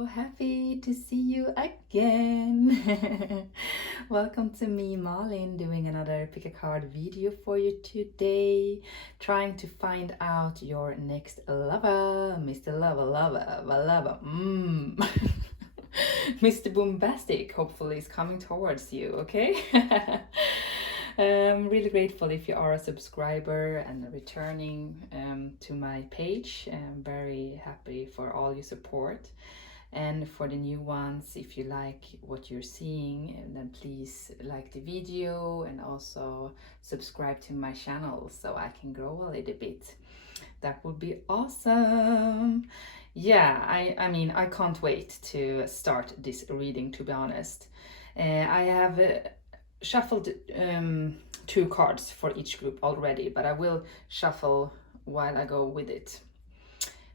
so happy to see you again. Welcome to me, Malin, doing another pick a card video for you today. Trying to find out your next lover, Mr. Lover. Mr. Bombastic hopefully is coming towards you, okay? I'm really grateful if you are a subscriber and returning to my page. I'm very happy for all your support. And for the new ones, if you like what you're seeing, then please like the video and also subscribe to my channel so I can grow a little bit. That would be awesome. Yeah, I mean, I can't wait to start this reading, to be honest. I have shuffled 2 cards for each group already, but I will shuffle while I go with it.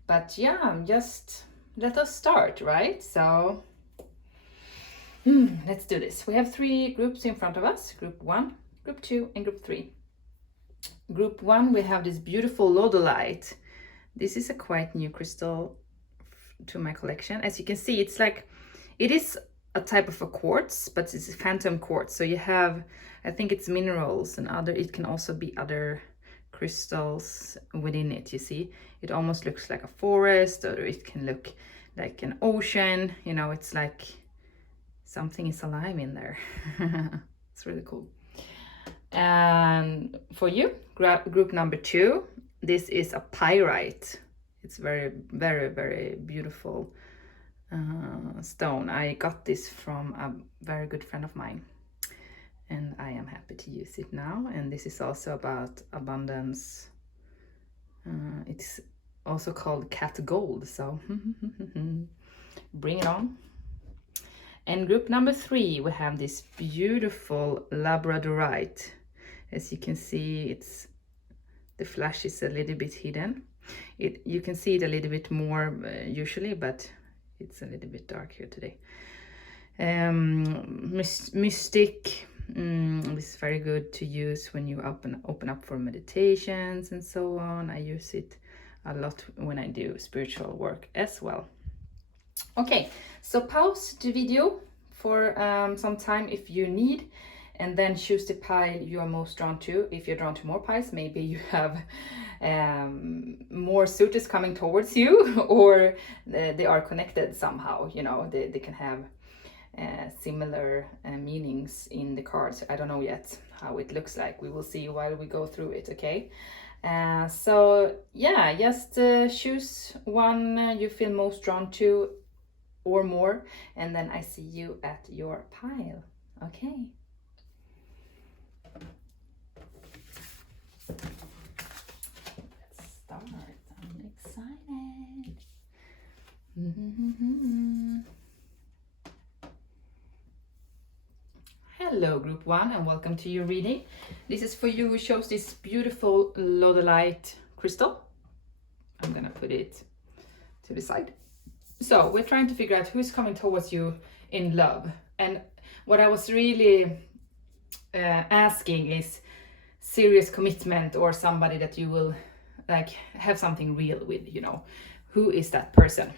But yeah, just let us start, right? So let's do this. We have 3 groups in front of us: group 1, group 2, and group 3. Group 1, we have this beautiful Lodolite. This is a quite new crystal to my collection. As you can see, it's like, it is a type of a quartz, but it's a phantom quartz. So you have, I think it's minerals and other, it can also be other crystals within it. You see, it almost looks like a forest, or it can look like an ocean. You know, it's like something is alive in there. It's really cool. And for you, group number 2, this is a Pyrite. It's very beautiful stone. I got this from a very good friend of mine, and I am happy to use it now. And this is also about abundance. It's also called cat gold, so bring it on. And group number 3, we have this beautiful Labradorite. As you can see, it's, the flash is a little bit hidden. You can see it a little bit more usually, but it's a little bit dark here today. Mystic. This is very good to use when you open up for meditations and so on. I use it a lot when I do spiritual work as well. Okay, so pause the video for some time if you need, and then choose the pile you are most drawn to. If you're drawn to more piles, maybe you have more suitors coming towards you, or they are connected somehow. You know, they can have similar meanings in the cards. I don't know yet how it looks like. We will see while we go through it, okay? So yeah, just choose one you feel most drawn to or more, and then I see you at your pile, okay? Let's start. I'm excited. Hello, group 1, and welcome to your reading. This is for you who chose this beautiful Lodolite crystal. I'm gonna put it to the side. So we're trying to figure out who's coming towards you in love. And what I was really asking is serious commitment, or somebody that you will like have something real with, you know. Who is that person?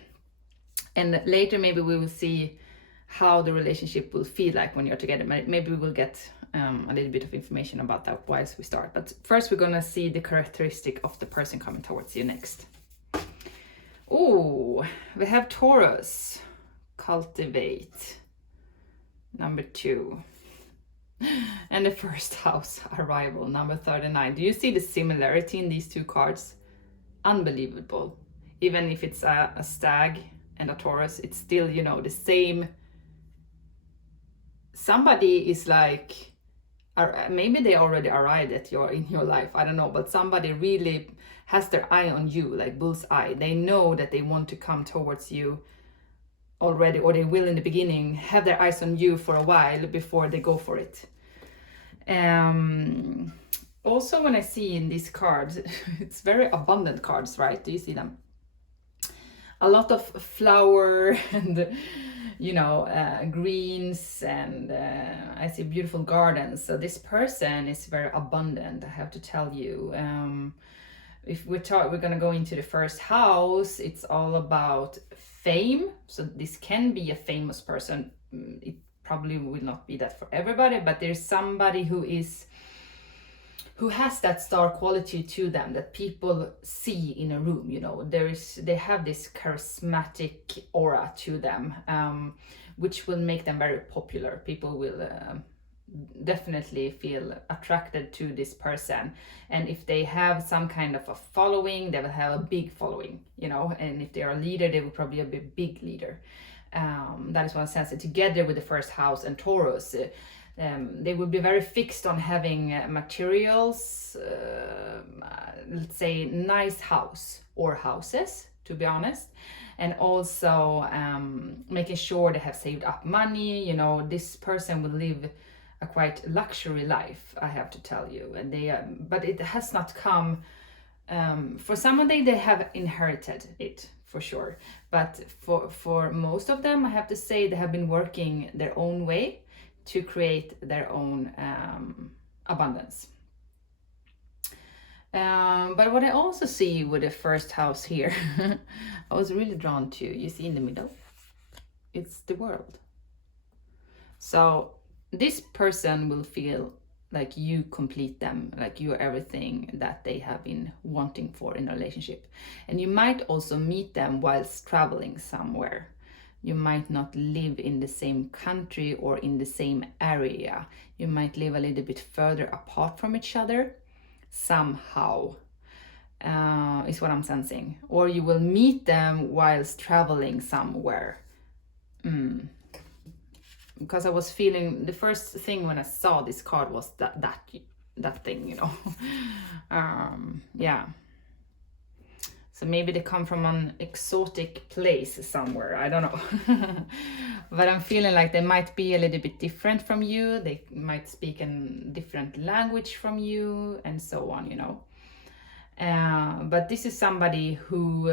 And later maybe we will see how the relationship will feel like when you're together. Maybe we will get a little bit of information about that whilst we start. But first we're gonna see the characteristic of the person coming towards you next. Oh, we have Taurus, cultivate, number 2. And the first house, arrival, number 39. Do you see the similarity in these 2 cards? Unbelievable. Even if it's a stag and a Taurus, it's still, you know, the same. Somebody is like, maybe they already arrived in your life, I don't know, but somebody really has their eye on you, like bull's eye. They know that they want to come towards you already, or they will in the beginning have their eyes on you for a while before they go for it. Also, when I see in these cards, it's very abundant cards, right? Do you see them? A lot of flower and, you know, greens, and I see beautiful gardens. So this person is very abundant, I have to tell you. if we're gonna go into the first house, it's all about fame. So this can be a famous person. It probably will not be that for everybody, but there's somebody who has that star quality to them that people see in a room. You know, they have this charismatic aura to them, which will make them very popular. People will definitely feel attracted to this person, and if they have some kind of a following, they will have a big following, you know, and if they are a leader, they will probably be a big leader. That is one sense. Together with the first house and Taurus, they will be very fixed on having materials, let's say nice house or houses, to be honest, and also making sure they have saved up money. You know, this person will live a quite luxury life, I have to tell you, and but it has not come. For some of them, they have inherited it for sure, but for most of them, I have to say, they have been working their own way to create their own abundance. But what I also see with the first house here, I was really drawn to, you see in the middle, it's the world. So this person will feel like you complete them, like you are everything that they have been wanting for in a relationship. And you might also meet them whilst traveling somewhere. You might not live in the same country or in the same area. You might live a little bit further apart from each other somehow, is what I'm sensing. Or you will meet them whilst traveling somewhere. Because I was feeling, the first thing when I saw this card was that thing, you know. Yeah. So maybe they come from an exotic place somewhere, I don't know. But I'm feeling like they might be a little bit different from you. They might speak a different language from you and so on, you know. But this is somebody who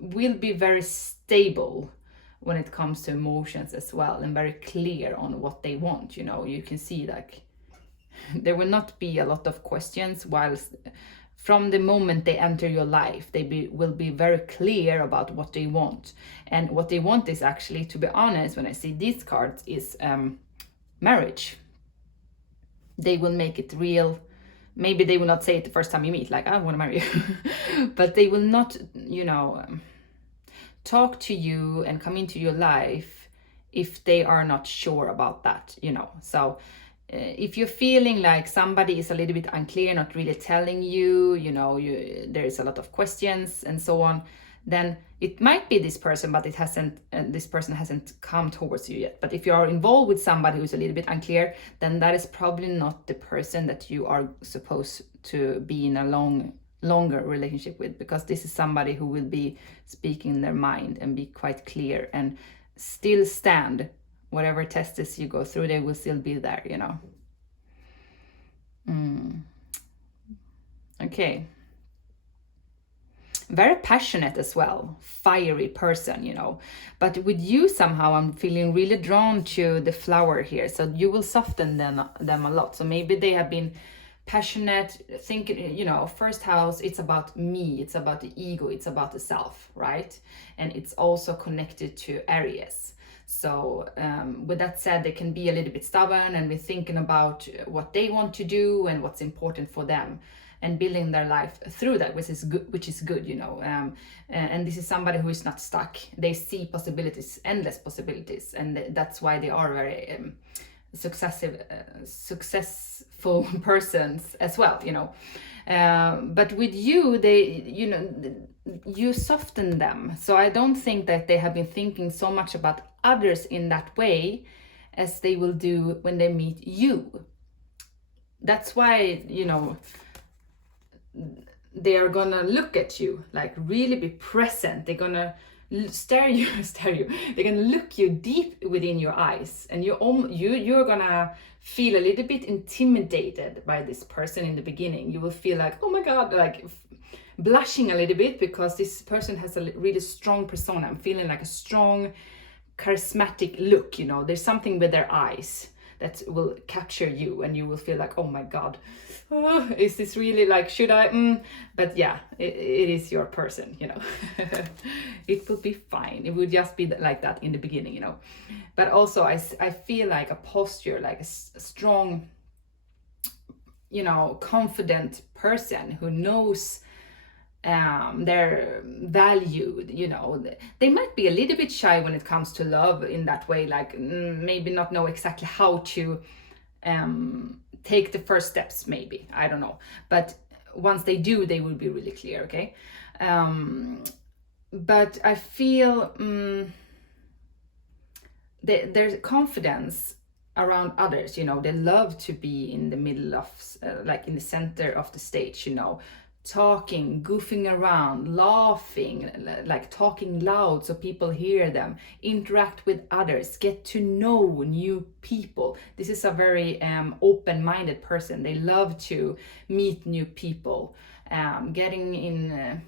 will be very stable when it comes to emotions as well, and very clear on what they want, you know. You can see like there will not be a lot of questions whilst from the moment they enter your life. They will be very clear about what they want, and what they want is actually, to be honest, when I see these cards, is marriage. They will make it real. Maybe they will not say it the first time you meet, like, I want to marry you. But they will not, you know, talk to you and come into your life if they are not sure about that, you know. So if you're feeling like somebody is a little bit unclear, not really telling you, you know, there is a lot of questions and so on, then it might be this person, but it hasn't. This person hasn't come towards you yet. But if you are involved with somebody who's a little bit unclear, then that is probably not the person that you are supposed to be in a longer relationship with, because this is somebody who will be speaking their mind and be quite clear and still stand. Whatever tests you go through, they will still be there, you know. Okay. Very passionate as well, fiery person, you know. But with you, somehow I'm feeling really drawn to the flower here, so you will soften them a lot. So maybe they have been passionate, thinking, you know, first house, it's about me, it's about the ego, it's about the self, right? And it's also connected to Aries. So with that said, they can be a little bit stubborn and be thinking about what they want to do and what's important for them, and building their life through that, which is good, you know. And this is somebody who is not stuck. They see possibilities, endless possibilities, and that's why they are very successful persons as well, you know. But with you, you soften them. So I don't think that they have been thinking so much about others in that way as they will do when they meet you. That's why, you know, they are gonna look at you, like really be present. They're gonna stare you. They're gonna look you deep within your eyes, and you're gonna feel a little bit intimidated by this person in the beginning. You will feel like, oh my God, like blushing a little bit, because this person has a really strong persona. I'm feeling like a strong, charismatic look, you know. There's something with their eyes that will capture you, and you will feel like, oh my God, is this really like, should I? But yeah, it is your person, you know. It will be fine. It will just be like that in the beginning, you know. But also I feel like a posture, like a strong, you know, confident person who knows their value, you know. They might be a little bit shy when it comes to love in that way, like maybe not know exactly how to take the first steps, maybe, I don't know, but once they do, they will be really clear, okay. But I feel there's confidence around others, you know. They love to be in the middle of like in the center of the stage, you know, talking, goofing around, laughing, like talking loud so people hear them, interact with others, get to know new people. This is a very open-minded person. They love to meet new people, getting in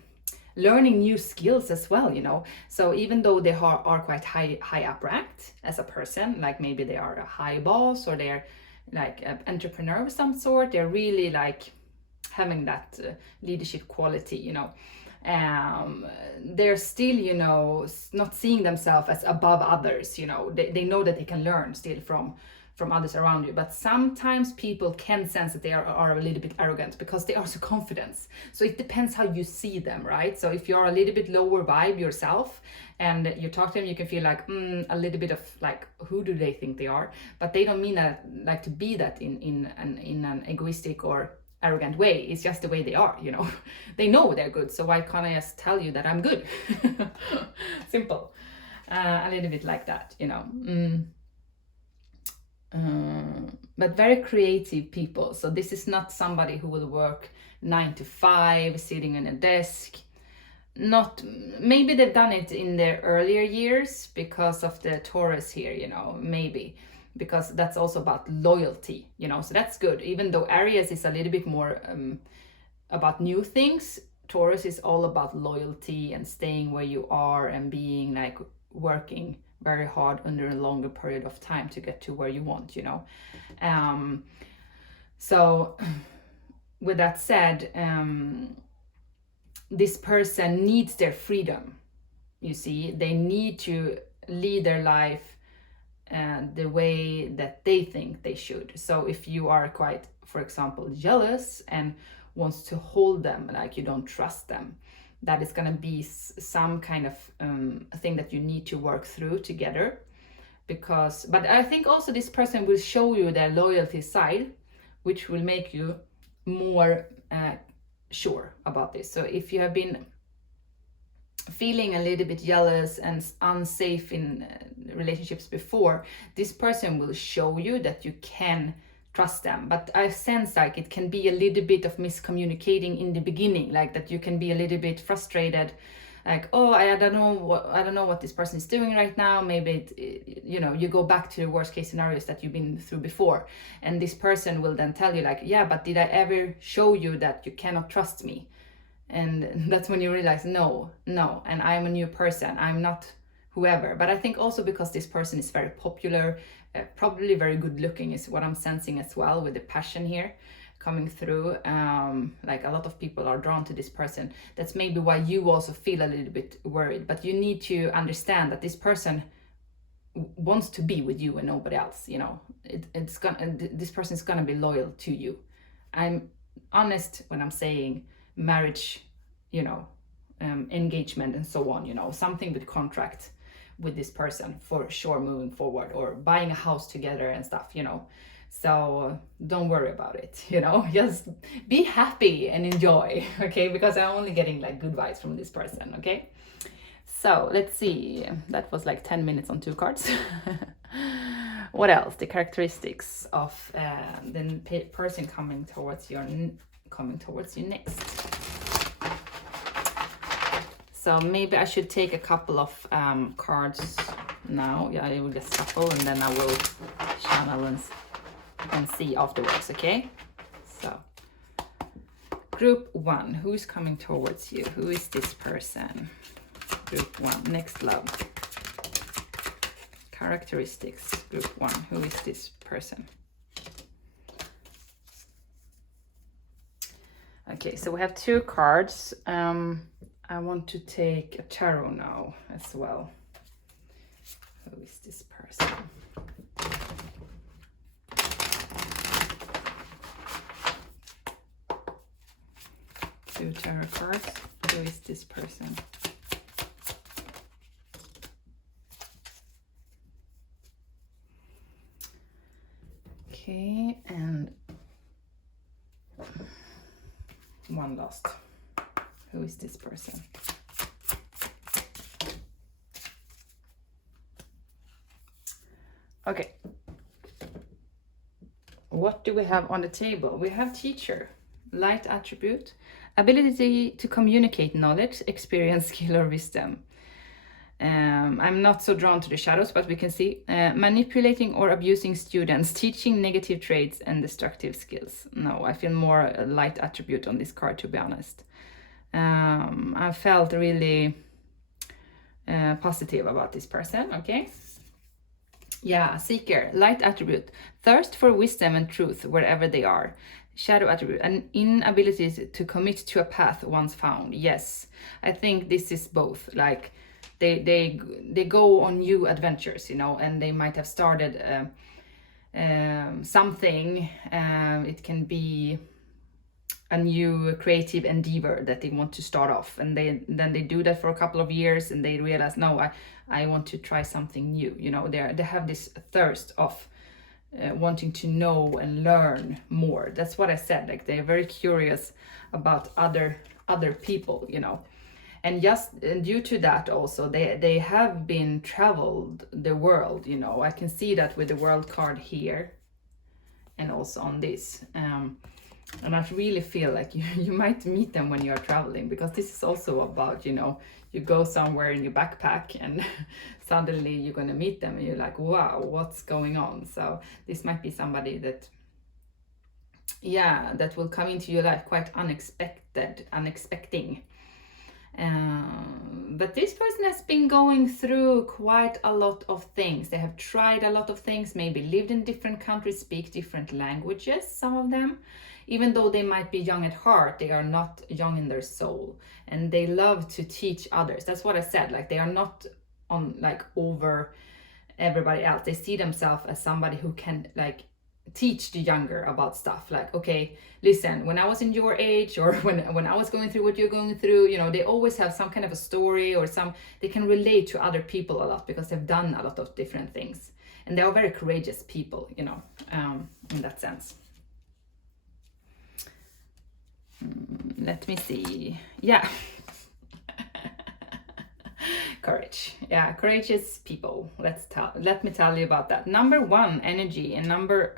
learning new skills as well, you know. So even though they are quite high up ranked as a person, like maybe they are a high boss or they're like an entrepreneur of some sort, they're really like having that leadership quality, you know. They're still, you know, not seeing themselves as above others, you know. They know that they can learn still from others around you, but sometimes people can sense that they are a little bit arrogant because they are so confident. So it depends how you see them, right? So if you are a little bit lower vibe yourself and you talk to them, you can feel like a little bit of like, who do they think they are? But they don't mean that like to be that in an egoistic or arrogant way. It's just the way they are, you know. They know they're good, so why can't I just tell you that I'm good? Simple. A little bit like that, you know. But very creative people. So this is not somebody who will work 9 to 5 sitting in a desk. Not, maybe they've done it in their earlier years because of the Taurus here, you know, maybe because that's also about loyalty, you know. So that's good. Even though Aries is a little bit more about new things, Taurus is all about loyalty and staying where you are and being like working very hard under a longer period of time to get to where you want, you know. So with that said, this person needs their freedom, you see. They need to lead their life the way that they think they should. So if you are quite, for example, jealous and wants to hold them, like you don't trust them, that is going to be some kind of thing that you need to work through together. Because, but I think also this person will show you their loyalty side, which will make you more sure about this. So if you have been feeling a little bit jealous and unsafe in relationships before, this person will show you that you can trust them. But I sense like it can be a little bit of miscommunicating in the beginning, like that you can be a little bit frustrated, like, oh, I don't know what this person is doing right now. Maybe it, you know, you go back to the worst case scenarios that you've been through before, and this person will then tell you like, yeah, but did I ever show you that you cannot trust me? And that's when you realize, no, and I'm a new person, I'm not whoever. But I think also because this person is very popular, probably very good looking is what I'm sensing as well, with the passion here coming through. Like a lot of people are drawn to this person. That's maybe why you also feel a little bit worried. But you need to understand that this person wants to be with you and nobody else, you know. This person is gonna be loyal to you. I'm honest when I'm saying marriage, you know, engagement and so on, you know, something with contract with this person for sure moving forward, or buying a house together and stuff, you know. So don't worry about it, you know. Just be happy and enjoy, okay? Because I'm only getting like good vibes from this person, okay? So let's see, that was like 10 minutes on 2 cards. What else? The characteristics of the person coming towards you next. So maybe I should take a couple of cards now. Yeah, I will just shuffle and then I will channel and see afterwards, okay? So group 1, who's coming towards you? Who is this person? Group 1, next love. Characteristics, group 1. Who is this person? Okay, so we have 2 cards. I want to take a tarot now as well. Who is this person? 2 tarot cards. Who is this person? Okay, and 1 lost. Who is this person? Okay. What do we have on the table? We have teacher, light attribute, ability to communicate knowledge, experience, skill, or wisdom. I'm not so drawn to the shadows, but we can see manipulating or abusing students, teaching negative traits and destructive skills. No, I feel more a light attribute on this card, to be honest. I felt really positive about this person. Okay. Yeah, seeker, light attribute, thirst for wisdom and truth wherever they are. Shadow attribute, an inability to commit to a path once found. Yes, I think this is both. Like they go on new adventures, you know, and they might have started something. It can be a new creative endeavor that they want to start off, and then they do that for a couple of years, and they realize, no, I want to try something new. You know, they have this thirst of wanting to know and learn more. That's what I said. Like they're very curious about other people, you know, and just due to that also they have been traveled the world. You know, I can see that with the world card here, and also on this. And I really feel like you might meet them when you're traveling, because this is also about, you know, you go somewhere in your backpack and suddenly you're going to meet them and you're like, wow, what's going on? So this might be somebody that, yeah, that will come into your life quite unexpecting. But this person has been going through quite a lot of things. They have tried a lot of things, maybe lived in different countries, speak different languages, some of them. Even though they might be young at heart, they are not young in their soul, and they love to teach others. That's what I said. Like they are not on like over everybody else. They see themselves as somebody who can like teach the younger about stuff. Like, okay, listen, when I was in your age, or when I was going through what you're going through, you know, they always have some kind of a story, or they can relate to other people a lot because they've done a lot of different things, and they are very courageous people, you know, in that sense. Let me see. Yeah. Courage. Yeah, courageous people. Let me tell you about that. Number 1, energy, and number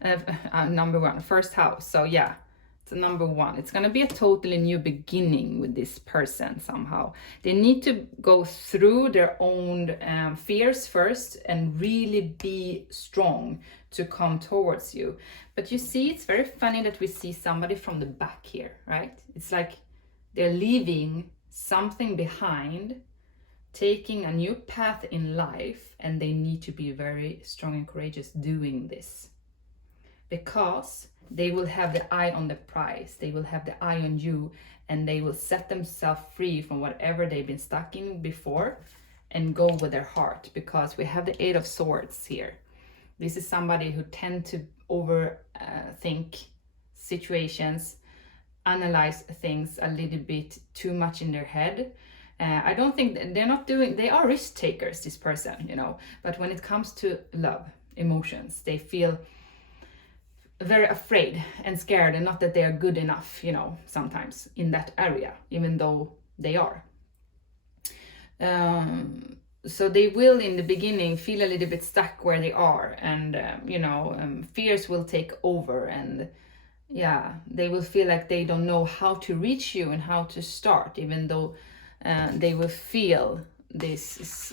1, first house. So yeah, it's a number 1. It's gonna be a totally new beginning with this person somehow. They need to go through their own fears first and really be strong to come towards you. But you see, it's very funny that we see somebody from the back here, right? It's like they're leaving something behind, taking a new path in life, and they need to be very strong and courageous doing this, because they will have the eye on the prize, they will have the eye on you, and they will set themselves free from whatever they've been stuck in before and go with their heart, because we have the 8 of Swords here. This is somebody who tend to overthink situations, analyze things a little bit too much in their head. I don't think they are risk takers, this person, you know, but when it comes to love, emotions, they feel very afraid and scared, and not that they are good enough, you know, sometimes in that area, even though they are. So they will in the beginning feel a little bit stuck where they are, and you know, fears will take over, and yeah, they will feel like they don't know how to reach you and how to start, even though they will feel this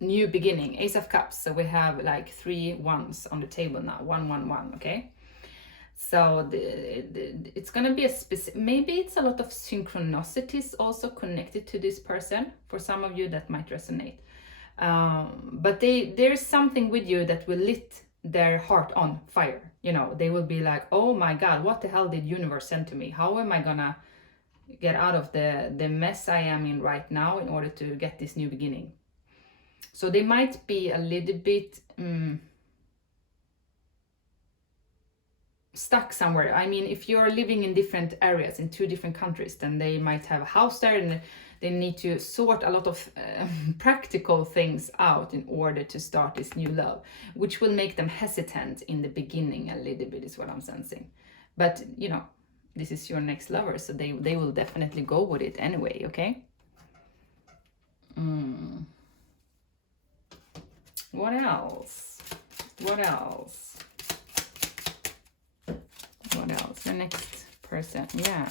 new beginning. Ace of Cups. So we have like 3 1s on the table now. 1 1 1. Okay. So it's gonna be a specific. Maybe it's a lot of synchronicities also connected to this person. For some of you, that might resonate. But there's something with you that will lit their heart on fire. You know, they will be like, oh my God, what the hell did universe send to me? How am I gonna get out of the mess I am in right now in order to get this new beginning? So they might be a little bit stuck somewhere. I mean, if you're living in different areas in 2 different countries, then they might have a house there and they need to sort a lot of practical things out in order to start this new love, which will make them hesitant in the beginning a little bit, is what I'm sensing. But, you know, this is your next lover, so they will definitely go with it anyway, okay? What else? What else? What else? The next person, yeah.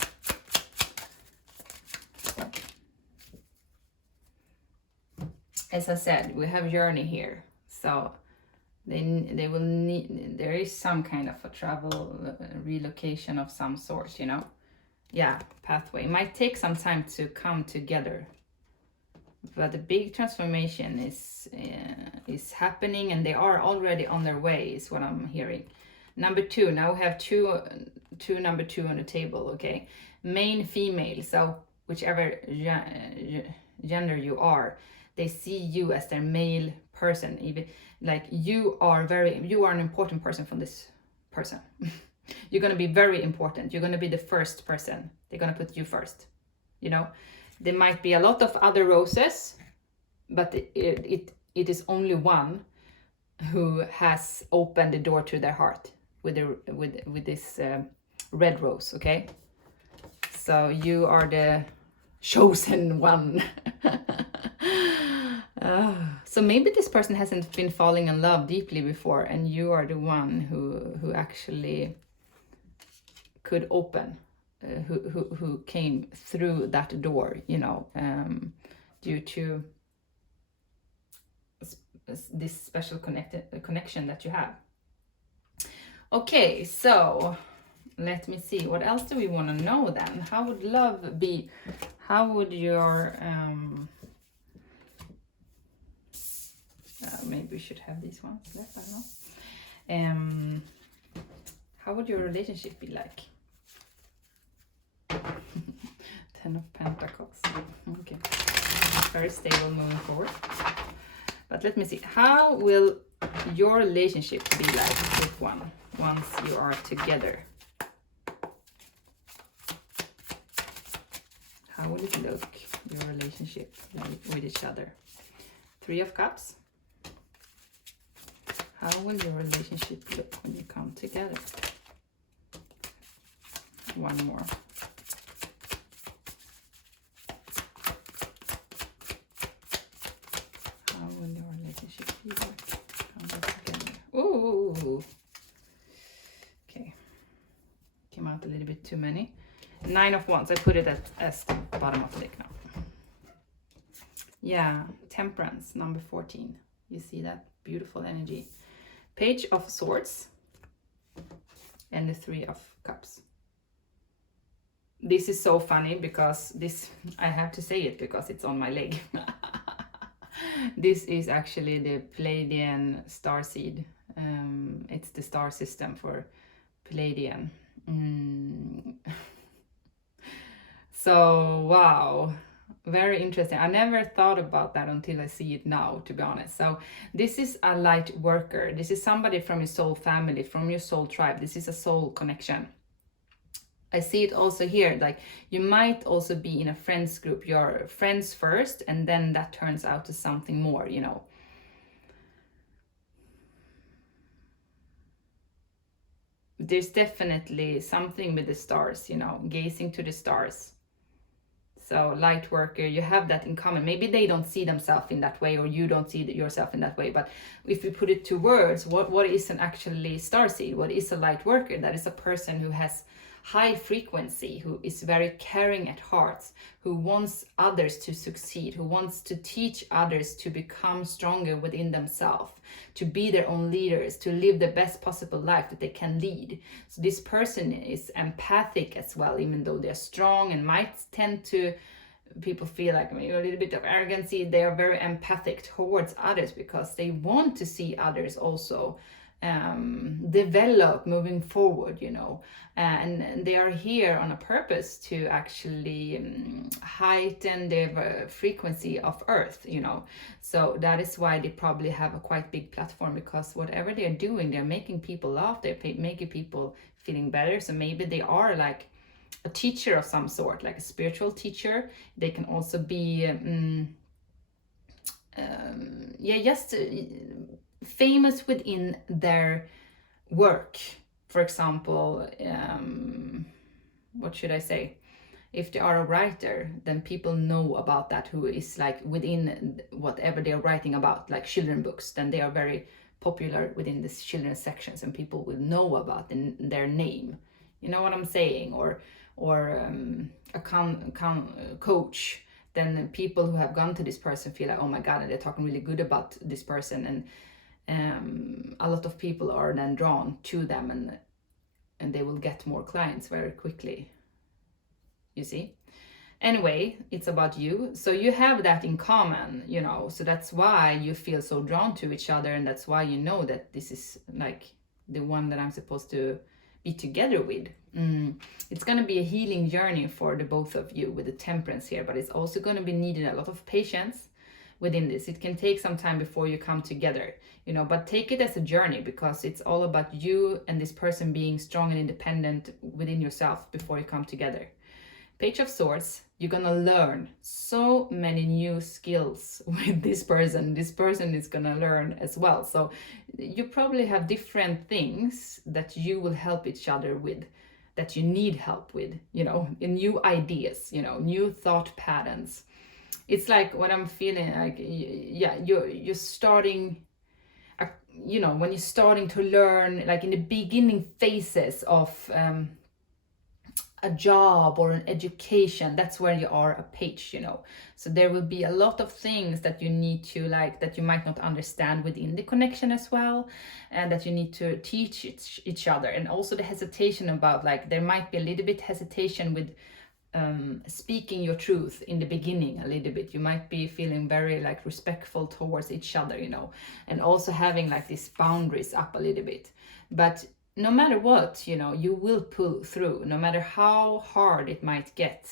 As I said, we have journey here, so they will need, there is some kind of a travel relocation of some sort, you know. Yeah, pathway. It might take some time to come together, but the big transformation is happening, and they are already on their way, is what I'm hearing. Number 2, now we have two number 2 on the table, okay? Male, female, so whichever gender you are, they see you as their male person. Even like you are an important person from this person. You're going to be very important. You're going to be the first person. They're going to put you first, you know. There might be a lot of other roses, but it is only one who has opened the door to their heart with this red rose, okay? So you are the chosen one. So maybe this person hasn't been falling in love deeply before, and you are the one who actually could open, who came through that door, you know, due to this special connection that you have. Okay, so let me see, what else do we want to know then? How would love be? How would your maybe we should have these ones left, I don't know. How would your relationship be like? 10 of Pentacles. Okay, very stable moving forward. But let me see, how will your relationship be like with one once you are together? How will it look, your relationship with each other? 3 of Cups. How will your relationship look when you come together? 1 more. How will your relationship be like? Together? Ooh. Okay. Came out a little bit too many. 9 of Wands. I put it as the bottom of the deck now. Yeah, Temperance, number 14. You see that beautiful energy. Page of Swords and the 3 of Cups. This is so funny because this, I have to say it because it's on my leg. This is actually the Pleiadian starseed. It's the star system for Pleiadian. So, wow. Very interesting. I never thought about that until I see it now, to be honest. So this is a light worker. This is somebody from your soul family, from your soul tribe. This is a soul connection. I see it also here, like you might also be in a friends group. You're friends first, and then that turns out to something more, you know. There's definitely something with the stars, you know, gazing to the stars. So light worker, you have that in common. Maybe they don't see themselves in that way, or you don't see yourself in that way. But if we put it to words, what is an actually starseed? What is a light worker? That is a person who has high frequency, who is very caring at heart, who wants others to succeed, who wants to teach others to become stronger within themselves, to be their own leaders, to live the best possible life that they can lead. So this person is empathic as well, even though they're strong and might tend to people feel like maybe a little bit of arrogancy. They are very empathic towards others because they want to see others also develop moving forward, you know, and they are here on a purpose to actually heighten the frequency of Earth, you know. So that is why they probably have a quite big platform, because whatever they're doing, they're making people laugh, they're making people feeling better. So maybe they are like a teacher of some sort, like a spiritual teacher. They can also be just famous within their work. For example, what should I say? If they are a writer, then people know about that, who is like within whatever they're writing about, like children books, then they are very popular within the children's sections and people will know about their name. You know what I'm saying? Or a coach, then people who have gone to this person feel like, oh my God, and they're talking really good about this person, and a lot of people are then drawn to them, and they will get more clients very quickly, you see. Anyway, it's about you, so you have that in common, you know, so that's why you feel so drawn to each other, and that's why you know that this is like the one that I'm supposed to be together with. It's going to be a healing journey for the both of you with the temperance here, but it's also going to be needed a lot of patience within this. It can take some time before you come together, you know, but take it as a journey, because it's all about you and this person being strong and independent within yourself before you come together. Page of Swords, you're gonna learn so many new skills with this person. This person is gonna learn as well. So you probably have different things that you will help each other with, that you need help with, you know, new ideas, you know, new thought patterns. It's like what I'm feeling like, yeah, you're starting, you know, when you're starting to learn, like in the beginning phases of a job or an education, that's where you are a page, you know. So there will be a lot of things that you need to, like, that you might not understand within the connection as well, and that you need to teach each other. And also the hesitation about, like, there might be a little bit hesitation with speaking your truth in the beginning a little bit. You might be feeling very like respectful towards each other, you know, and also having like these boundaries up a little bit. But no matter what, you know, you will pull through, no matter how hard it might get,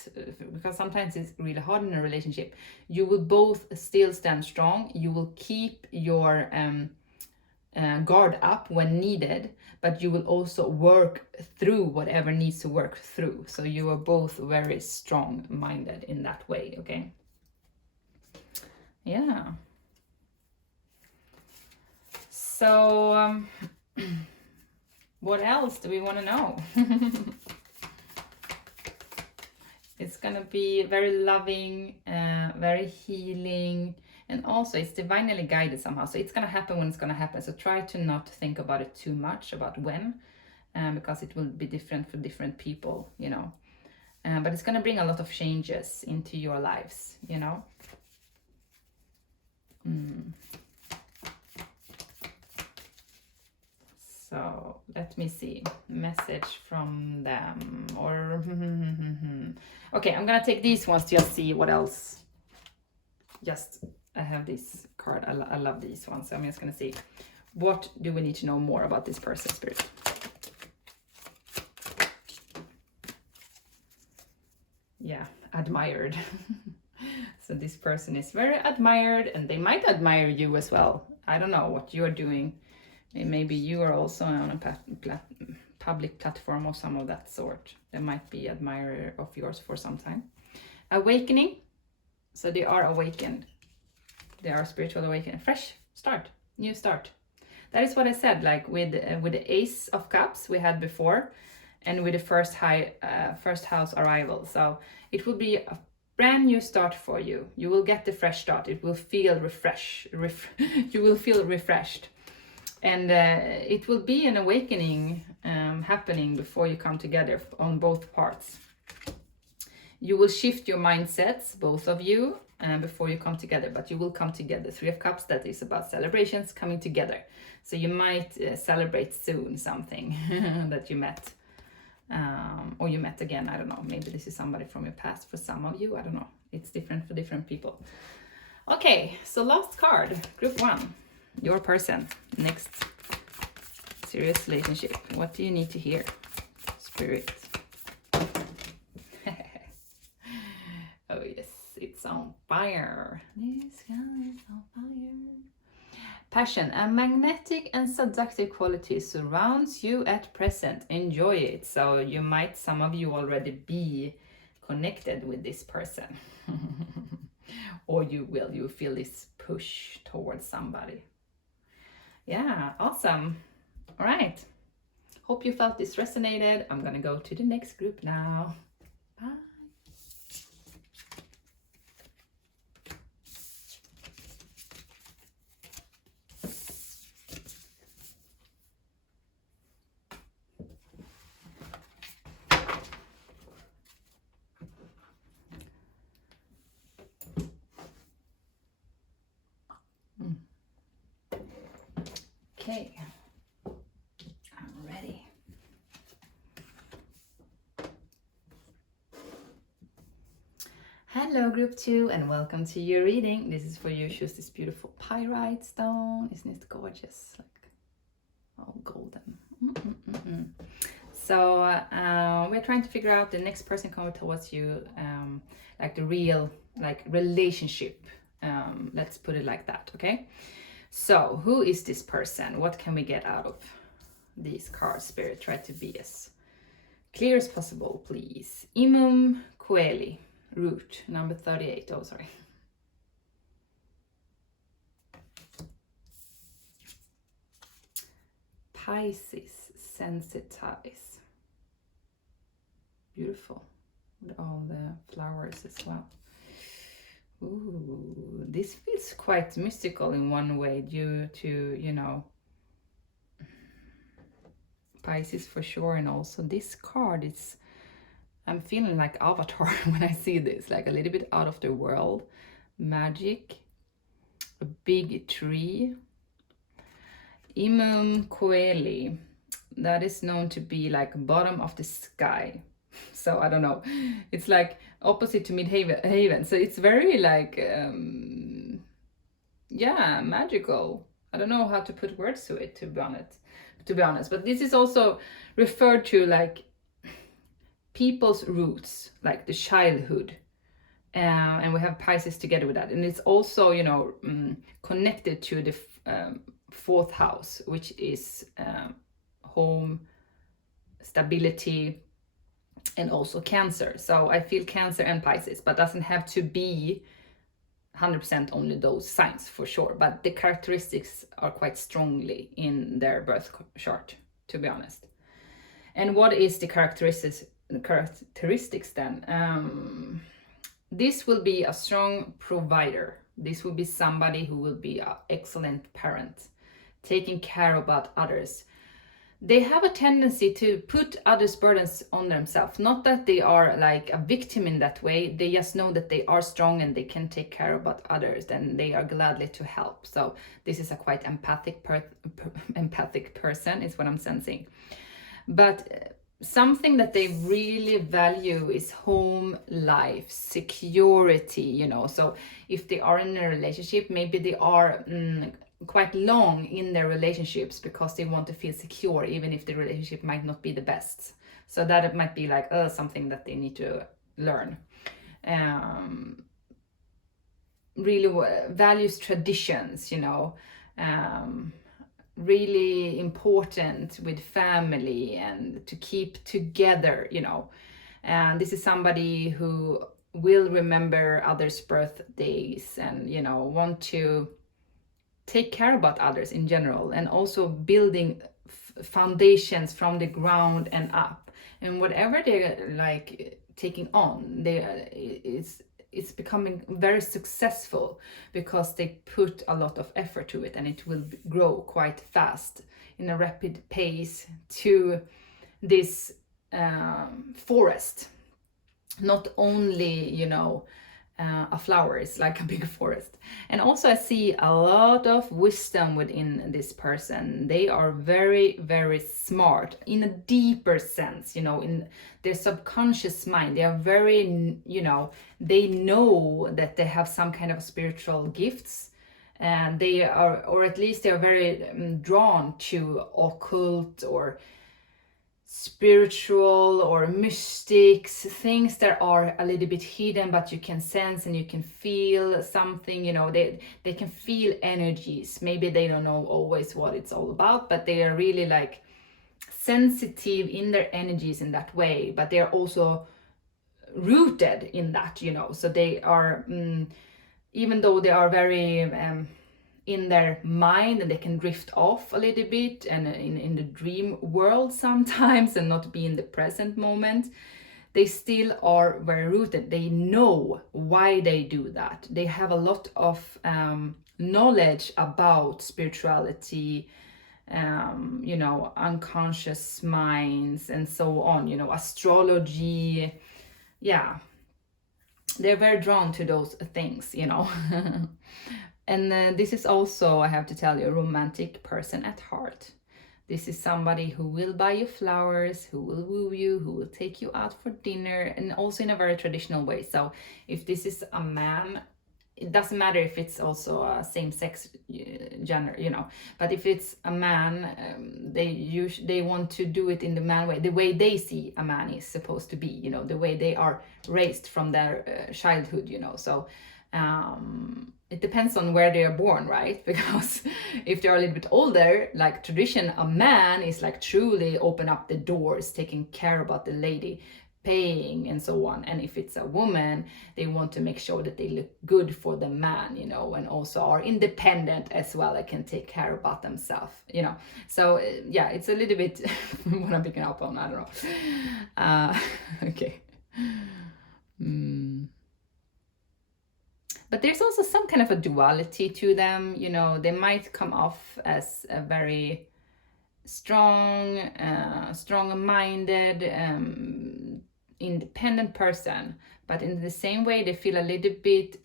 because sometimes it's really hard in a relationship. You will both still stand strong. You will keep your guard up when needed, but you will also work through whatever needs to work through. So you are both very strong-minded in that way, okay? Yeah. So, what else do we want to know? It's gonna be very loving, very healing, and also it's divinely guided somehow. So it's gonna happen when it's gonna happen. So try to not think about it too much about when, because it will be different for different people, you know. But it's gonna bring a lot of changes into your lives, you know. So let me see, message from them, or okay, I'm gonna take these ones to just see what else. Just, I have this card, I love these ones, so I'm just gonna see, what do we need to know more about this person, Spirit? Yeah, admired. So this person is very admired, and they might admire you as well. I don't know what you're doing. Maybe you are also on a public platform or some of that sort. There might be admirer of yours for some time. Awakening. So they are awakened. They are spiritual awakening. Fresh start. New start. That is what I said, like with the Ace of Cups we had before, and with the first house arrival. So it will be a brand new start for you. You will get the fresh start. It will feel you will feel refreshed. And it will be an awakening happening before you come together on both parts. You will shift your mindsets, both of you, before you come together, but you will come together. Three of Cups, that is about celebrations coming together. So you might celebrate soon something that you met. or you met again, I don't know, maybe this is somebody from your past for some of you, I don't know, it's different for different people. Okay, so last card, group 1, your person, next serious relationship. What do you need to hear, Spirit? Oh yes, it's on fire. This guy is on fire. Passion, a magnetic and seductive quality surrounds you at present. Enjoy it. So you might, some of you already be connected with this person. Or you feel this push towards somebody. Yeah, awesome. All right. Hope you felt this resonated. I'm gonna go to the next group now. Bye. Okay, I'm ready. Hello group 2 and welcome to your reading. This is for you. Choose this beautiful pyrite stone. Isn't it gorgeous? Like all golden. So we're trying to figure out the next person coming towards you, like the real like relationship. Let's put it like that, okay? So, who is this person? What can we get out of these cards, Spirit? Try to be as clear as possible, please. Imum Coeli, root, number 38. Oh, sorry. Pisces, sensitize. Beautiful. With all the flowers as well. Ooh, this feels quite mystical in one way due to, you know, Pisces for sure. And also this card, I'm feeling like Avatar when I see this, like a little bit out of the world. Magic, a big tree. Imum Coeli, that is known to be like bottom of the sky. So I don't know, it's like opposite to Midhaven, so it's very like yeah, magical. I don't know how to put words to it, to be honest, but this is also referred to like people's roots, like the childhood, and we have Pisces together with that, and it's also, you know, connected to the 4th house, which is home, stability, and also Cancer. So I feel Cancer and Pisces, but doesn't have to be 100% only those signs for sure, but the characteristics are quite strongly in their birth chart, to be honest. And what is the characteristics then? This will be a strong provider. This will be somebody who will be an excellent parent, taking care about others. They have a tendency to put others' burdens on themselves. Not that they are like a victim in that way. They just know that they are strong and they can take care about others, and they are gladly to help. So this is a quite empathic person, is what I'm sensing. But something that they really value is home life, security, you know. So if they are in a relationship, maybe they are quite long in their relationships because they want to feel secure, even if the relationship might not be the best. So that it might be like something that they need to learn. Really values traditions, you know, really important with family and to keep together, you know. And this is somebody who will remember others' birthdays and, you know, want to take care about others in general, and also building foundations from the ground and up. And whatever they're like taking on, it's becoming very successful because they put a lot of effort to it, and it will grow quite fast in a rapid pace to this forest. Not only, you know, a flower. It's like a big forest. And also I see a lot of wisdom within this person. They are very, very smart in a deeper sense, you know, in their subconscious mind. They are very, you know, they know that they have some kind of spiritual gifts, and they are, or at least they are very drawn to occult or spiritual or mystics, things that are a little bit hidden, but you can sense and you can feel something, you know, they can feel energies. Maybe they don't know always what it's all about, but they are really like sensitive in their energies in that way, but they're also rooted in that, you know. So they are even though they are very in their mind, and they can drift off a little bit and in the dream world sometimes and not be in the present moment, they still are very rooted. They know why they do that. They have a lot of knowledge about spirituality, you know, unconscious minds and so on, you know, astrology. Yeah, they're very drawn to those things, you know. And this is also, I have to tell you, a romantic person at heart. This is somebody who will buy you flowers, who will woo you, who will take you out for dinner, and also in a very traditional way. So if this is a man, it doesn't matter if it's also a same-sex gender, you know, but if it's a man, they want to do it in the man way, the way they see a man is supposed to be, you know, the way they are raised from their childhood, you know. So it depends on where they are born, right? Because if they're a little bit older, like tradition, a man is like truly open up the doors, taking care about the lady, paying and so on. And if it's a woman, they want to make sure that they look good for the man, you know, and also are independent as well, and can take care about themselves, you know. So yeah, it's a little bit what I'm picking up on, I don't know. Okay. But there's also some kind of a duality to them, you know. They might come off as a very strong, strong-minded, independent person, but in the same way they feel a little bit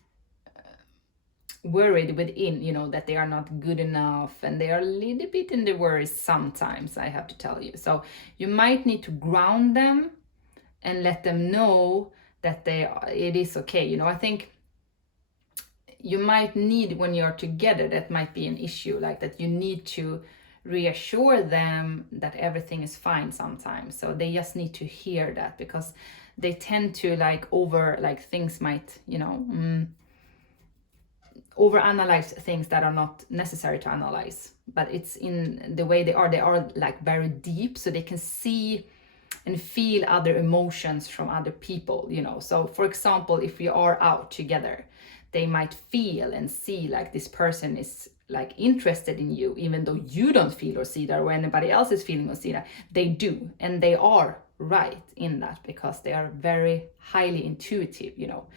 worried within, you know, that they are not good enough, and they are a little bit in the worries sometimes, I have to tell you. So you might need to ground them and let them know that it is okay, you know. I think you might need, when you're together, that might be an issue, like that you need to reassure them that everything is fine sometimes. So they just need to hear that, because they tend to things might, you know, overanalyze things that are not necessary to analyze. But it's in the way they are like very deep, so they can see and feel other emotions from other people, you know. So for example, if you are out together, they might feel and see like this person is like interested in you, even though you don't feel or see that, or anybody else is feeling or see that. They do, and they are right in that, because they are very highly intuitive, you know.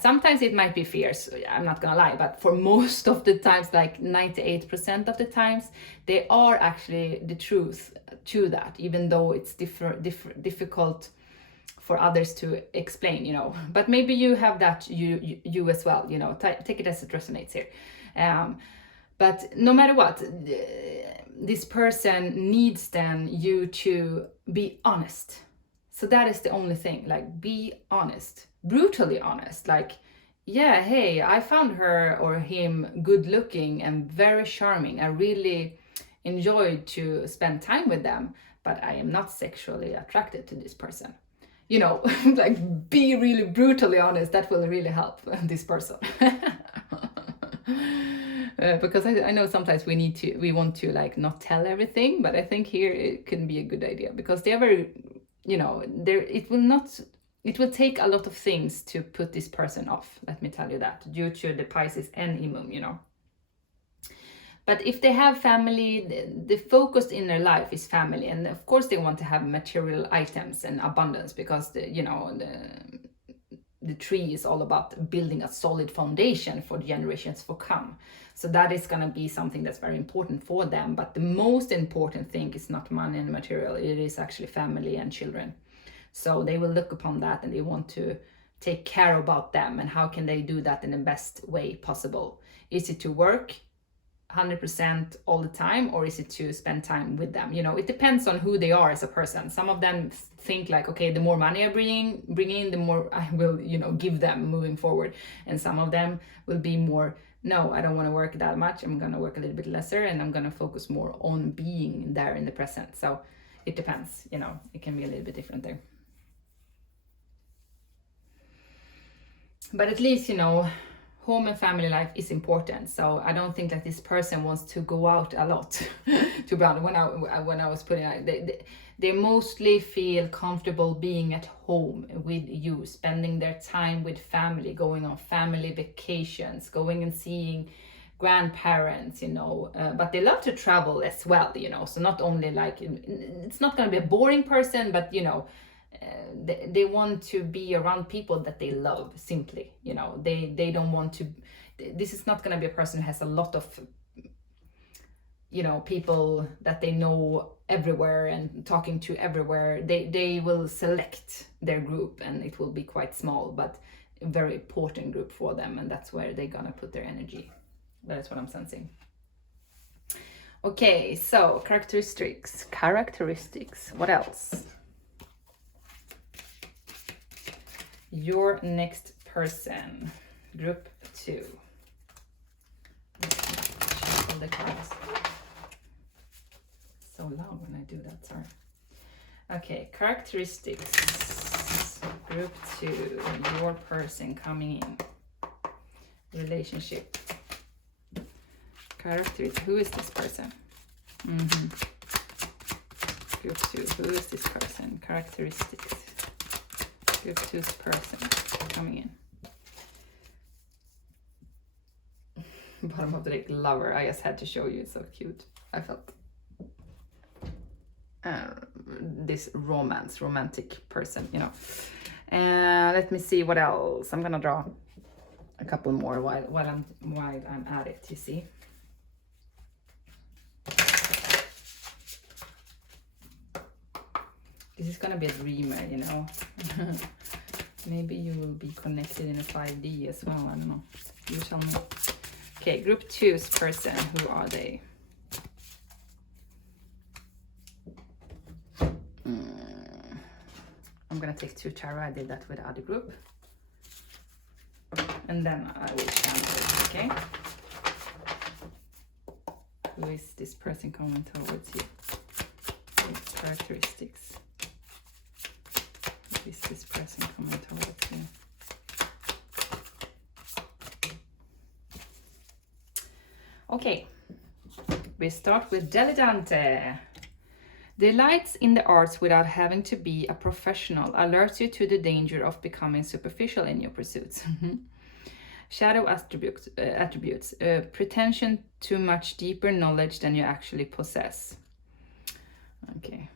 Sometimes it might be fierce, I'm not gonna lie, but for most of the times, like 98% of the times, they are actually the truth to that, even though it's difficult for others to explain, you know. But maybe you have that you as well, you know. Take it as it resonates here. But no matter what, this person needs then you to be honest. So that is the only thing, like be honest, brutally honest. Like, yeah, hey, I found her or him good looking and very charming. I really enjoyed to spend time with them, but I am not sexually attracted to this person. You know, like be really brutally honest. That will really help this person. Because I know sometimes we want to like not tell everything, but I think here it can be a good idea, because they're very, you know, it will take a lot of things to put this person off, let me tell you that, due to the Pisces and Imum, you know. But if they have family, the focus in their life is family, and of course they want to have material items and abundance, because the tree is all about building a solid foundation for generations to come. So that is going to be something that's very important for them. But the most important thing is not money and material, it is actually family and children. So they will look upon that, and they want to take care about them, and how can they do that in the best way possible? Is it to work 100% all the time, or is it to spend time with them? You know, it depends on who they are as a person. Some of them think like, okay, the more money I bring in, the more I will, you know, give them moving forward. And some of them will be more, no, I don't want to work that much. I'm going to work a little bit lesser, and I'm going to focus more on being there in the present. So it depends, you know, it can be a little bit different there. But at least, you know, home and family life is important. So I don't think that this person wants to go out a lot. To be honest, when I was putting out, they mostly feel comfortable being at home with you, spending their time with family, going on family vacations, going and seeing grandparents, you know, but they love to travel as well, you know. So not only like, it's not going to be a boring person, but you know, they want to be around people that they love, simply, you know. They don't want to, this is not going to be a person who has a lot of, you know, people that they know everywhere and talking to everywhere. They will select their group, and it will be quite small, but a very important group for them, and that's where they're gonna put their energy. That's what I'm sensing. Okay, so characteristics. What else? Your next person, group 2. Shuffle the cards. So loud when I do that, sorry. Okay, characteristics, group 2, your person coming in. Relationship. Characteristics, who is this person? Group 2, who is this person? Characteristics. Group 2's person coming in. Bottom of the deck, lover. I just had to show you, it's so cute. I felt this romantic person, you know. Let me see what else. I'm gonna draw a couple more while I'm at it, you see. This is gonna be a dreamer, you know. Maybe you will be connected in a 5D as well, I don't know. You shall know. Okay, group 2's person, who are they? I'm gonna take 2 tarot. I did that with the other group. And then I will channel, okay? Who is this person coming towards you? Its characteristics. Who is this person coming towards you? Okay, we start with Dilettante. Delights in the arts without having to be a professional, alerts you to the danger of becoming superficial in your pursuits. Shadow attributes, pretension to much deeper knowledge than you actually possess. Okay.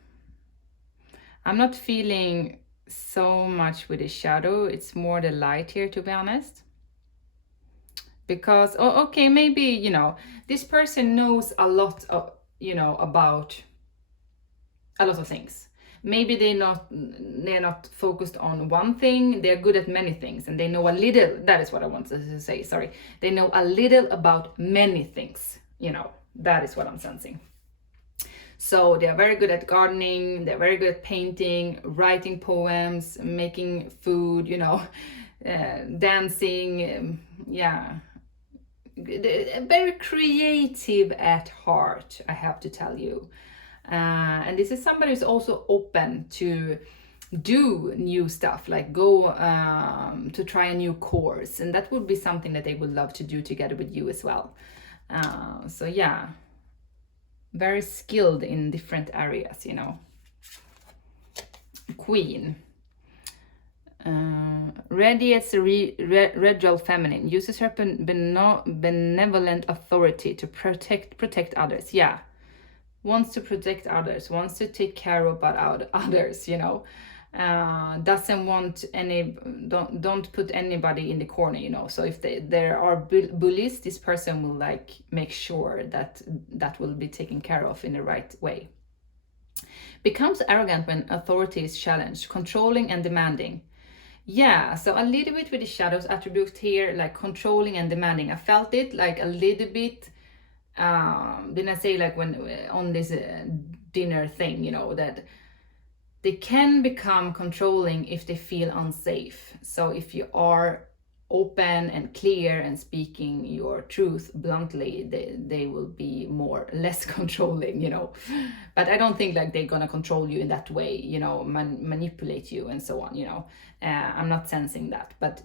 I'm not feeling so much with the shadow, it's more the light here, to be honest. Because, okay, maybe, you know, this person knows a lot of, you know, about a lot of things. Maybe they're not focused on one thing. They're good at many things, and they know a little. That is what I wanted to say. Sorry, they know a little about many things. You know, that is what I'm sensing. So they are very good at gardening. They're very good at painting, writing poems, making food. You know, dancing. Yeah, very creative at heart, I have to tell you. And this is somebody who's also open to do new stuff, like go to try a new course, and that would be something that they would love to do together with you as well. So yeah, very skilled in different areas, you know. Queen. Radiates radial feminine, uses her benevolent authority to protect others. Yeah, wants to protect others, wants to take care about others, you know. Doesn't want don't put anybody in the corner, you know. So if there are bullies, this person will like make sure that will be taken care of in the right way. Becomes arrogant when authority is challenged, controlling and demanding. Yeah, so a little bit with the shadows attribute here, like controlling and demanding. I felt it like a little bit, didn't I say like when on this dinner thing, you know, that they can become controlling if they feel unsafe. So if you are open and clear and speaking your truth bluntly, they will be less controlling, you know. But I don't think like they're gonna control you in that way, you know, manipulate you and so on, you know. I'm not sensing that, but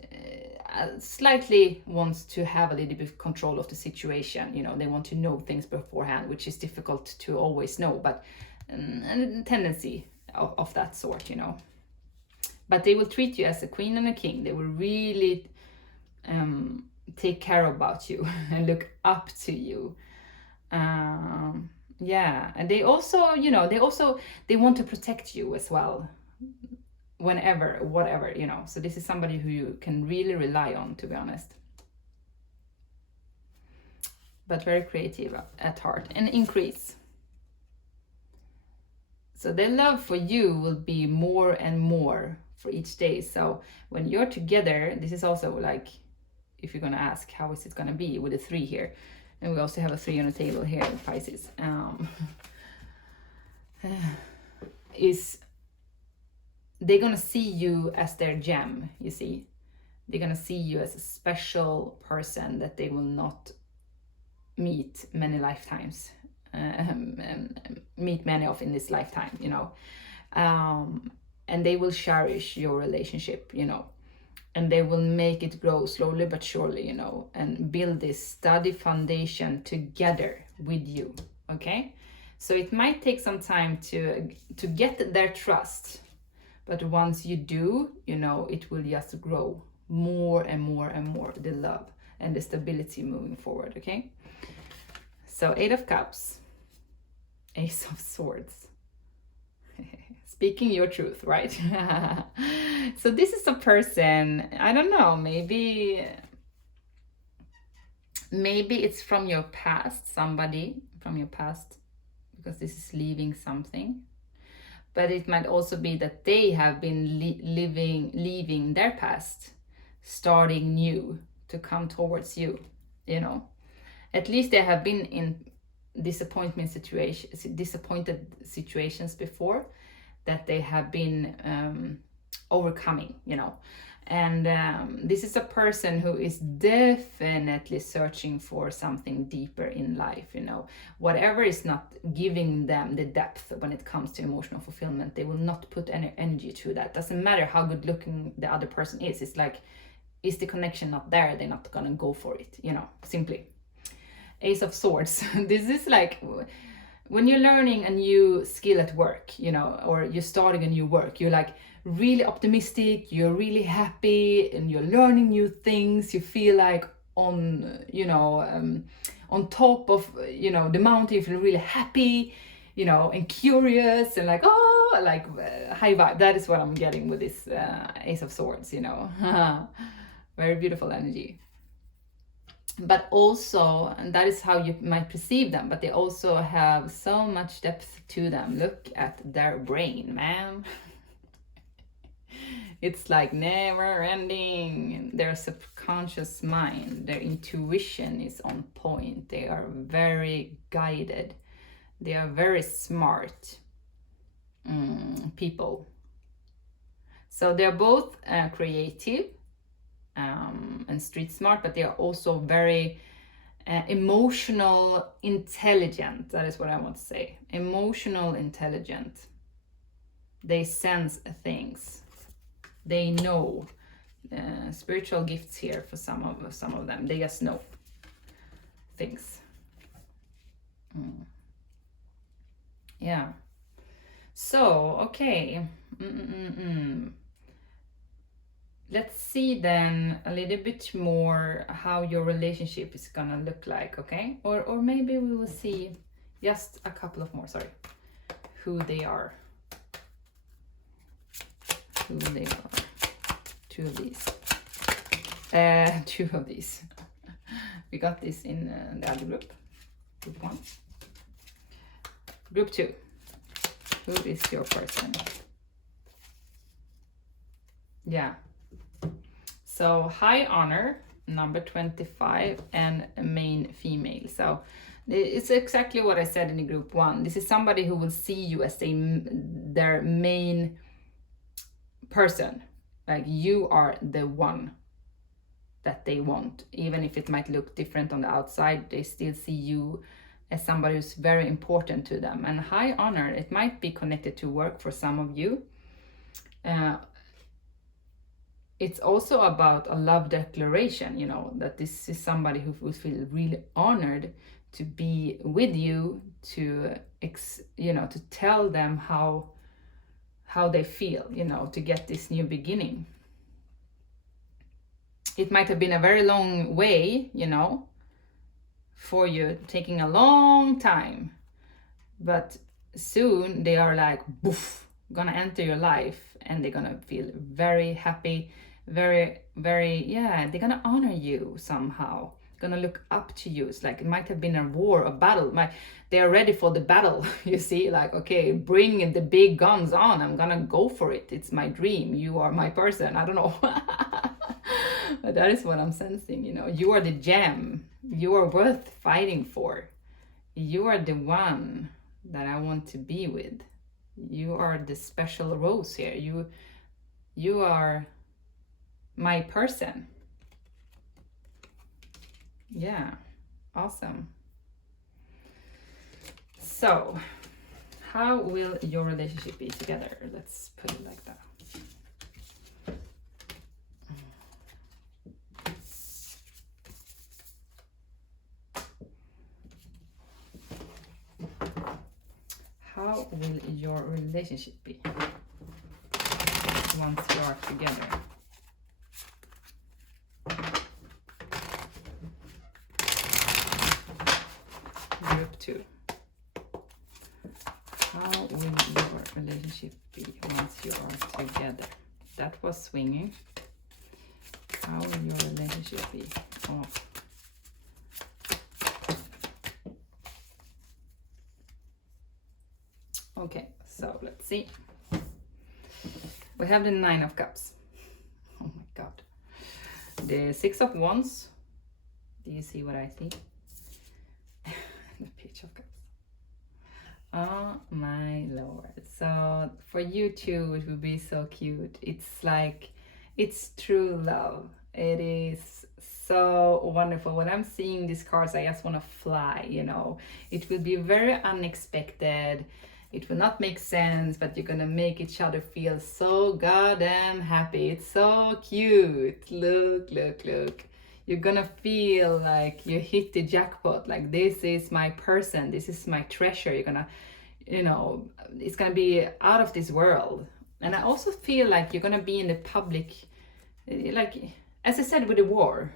slightly wants to have a little bit of control of the situation, you know. They want to know things beforehand, which is difficult to always know, but a tendency of that sort, you know. But they will treat you as a queen and a king. They will really take care about you and look up to you. Yeah, and they also, you know, they want to protect you as well, whenever, whatever, you know. So this is somebody who you can really rely on, to be honest. But very creative at heart and increase. So their love for you will be more and more for each day. So when you're together, this is also like, if you're gonna ask, how is it gonna be with a 3 here? And we also have a 3 on the table here in Pisces. Is they're gonna see you as their gem, you see. They're gonna see you as a special person that they will not meet many lifetimes. Meet many of in this lifetime, you know. And they will cherish your relationship, you know. And they will make it grow slowly but surely, you know, and build this steady foundation together with you, okay? So it might take some time to get their trust, but once you do, you know, it will just grow more and more and more, the love and the stability moving forward, okay? So 8 of Cups, Ace of Swords. Speaking your truth, right? So this is a person, I don't know, maybe it's from your past, somebody from your past, because this is leaving something. But it might also be that they have been leaving their past, starting new to come towards you, you know. At least they have been in disappointed situations before that they have been overcoming, you know. And this is a person who is definitely searching for something deeper in life, you know. Whatever is not giving them the depth when it comes to emotional fulfillment, they will not put any energy to that. Doesn't matter how good looking the other person is. It's like, is the connection not there, they're not gonna go for it, you know, simply. Ace of Swords. This is like when you're learning a new skill at work, you know, or you're starting a new work, you're like really optimistic, you're really happy, and you're learning new things. You feel like on, you know, on top of, you know, the mountain. You feel really happy, you know, and curious, and like, oh, like high vibe. That is what I'm getting with this Ace of Swords, you know. Very beautiful energy. But also, and that is how you might perceive them, but they also have so much depth to them. Look at their brain, man. It's like never ending. Their subconscious mind, their intuition is on point. They are very guided. They are very smart people. So they're both creative and street smart, but they are also very emotional intelligent. That is what I want to say. Emotional intelligent. They sense things. They know. Spiritual gifts here for some of them. They just know things. Yeah. So okay. Let's see then a little bit more how your relationship is gonna look like, okay? Or maybe we will see just a couple of more, who they are. Who they are. 2 of these. 2 of these. We got this in the other group. Group 1. Group 2. Who is your person? Yeah. So high honor, number 25, and main female. So it's exactly what I said in the group 1. This is somebody who will see you as their main person. Like you are the one that they want. Even if it might look different on the outside, they still see you as somebody who's very important to them. And high honor, it might be connected to work for some of you. It's also about a love declaration, you know, that this is somebody who will feel really honored to be with you, to to tell them how they feel, you know, to get this new beginning. It might have been a very long way, you know, for you, taking a long time, but soon they are like, boof, gonna enter your life, and they're gonna feel very happy, very, very, yeah, they're gonna honor you somehow, gonna look up to you. It's like it might have been a war, a battle. They are ready for the battle. You see, like, okay, bring the big guns on, I'm gonna go for it, it's my dream, you are my person. I don't know. But that is what I'm sensing, you know. You are the gem, you are worth fighting for, you are the one that I want to be with, you are the special rose here, you are my person. Yeah, awesome. So how will your relationship be together? Let's put it like that. How will your relationship be once you are together? Group 2. How will your relationship be once you are together? That was swinging. How will your relationship be? Oh. Okay, so let's see. We have the 9 of Cups. Oh my God. The 6 of Wands. Do you see what I see? The Page of Cups. Oh my Lord. So for you too, it would be so cute. It's like, it's true love. It is so wonderful. When I'm seeing these cards, I just want to fly, you know. It will be very unexpected. It will not make sense, but you're gonna make each other feel so goddamn happy. It's so cute. Look, look, look. You're gonna feel like you hit the jackpot. Like, this is my person. This is my treasure. You're gonna, you know, it's gonna be out of this world. And I also feel like you're gonna be in the public, like, as I said with the war.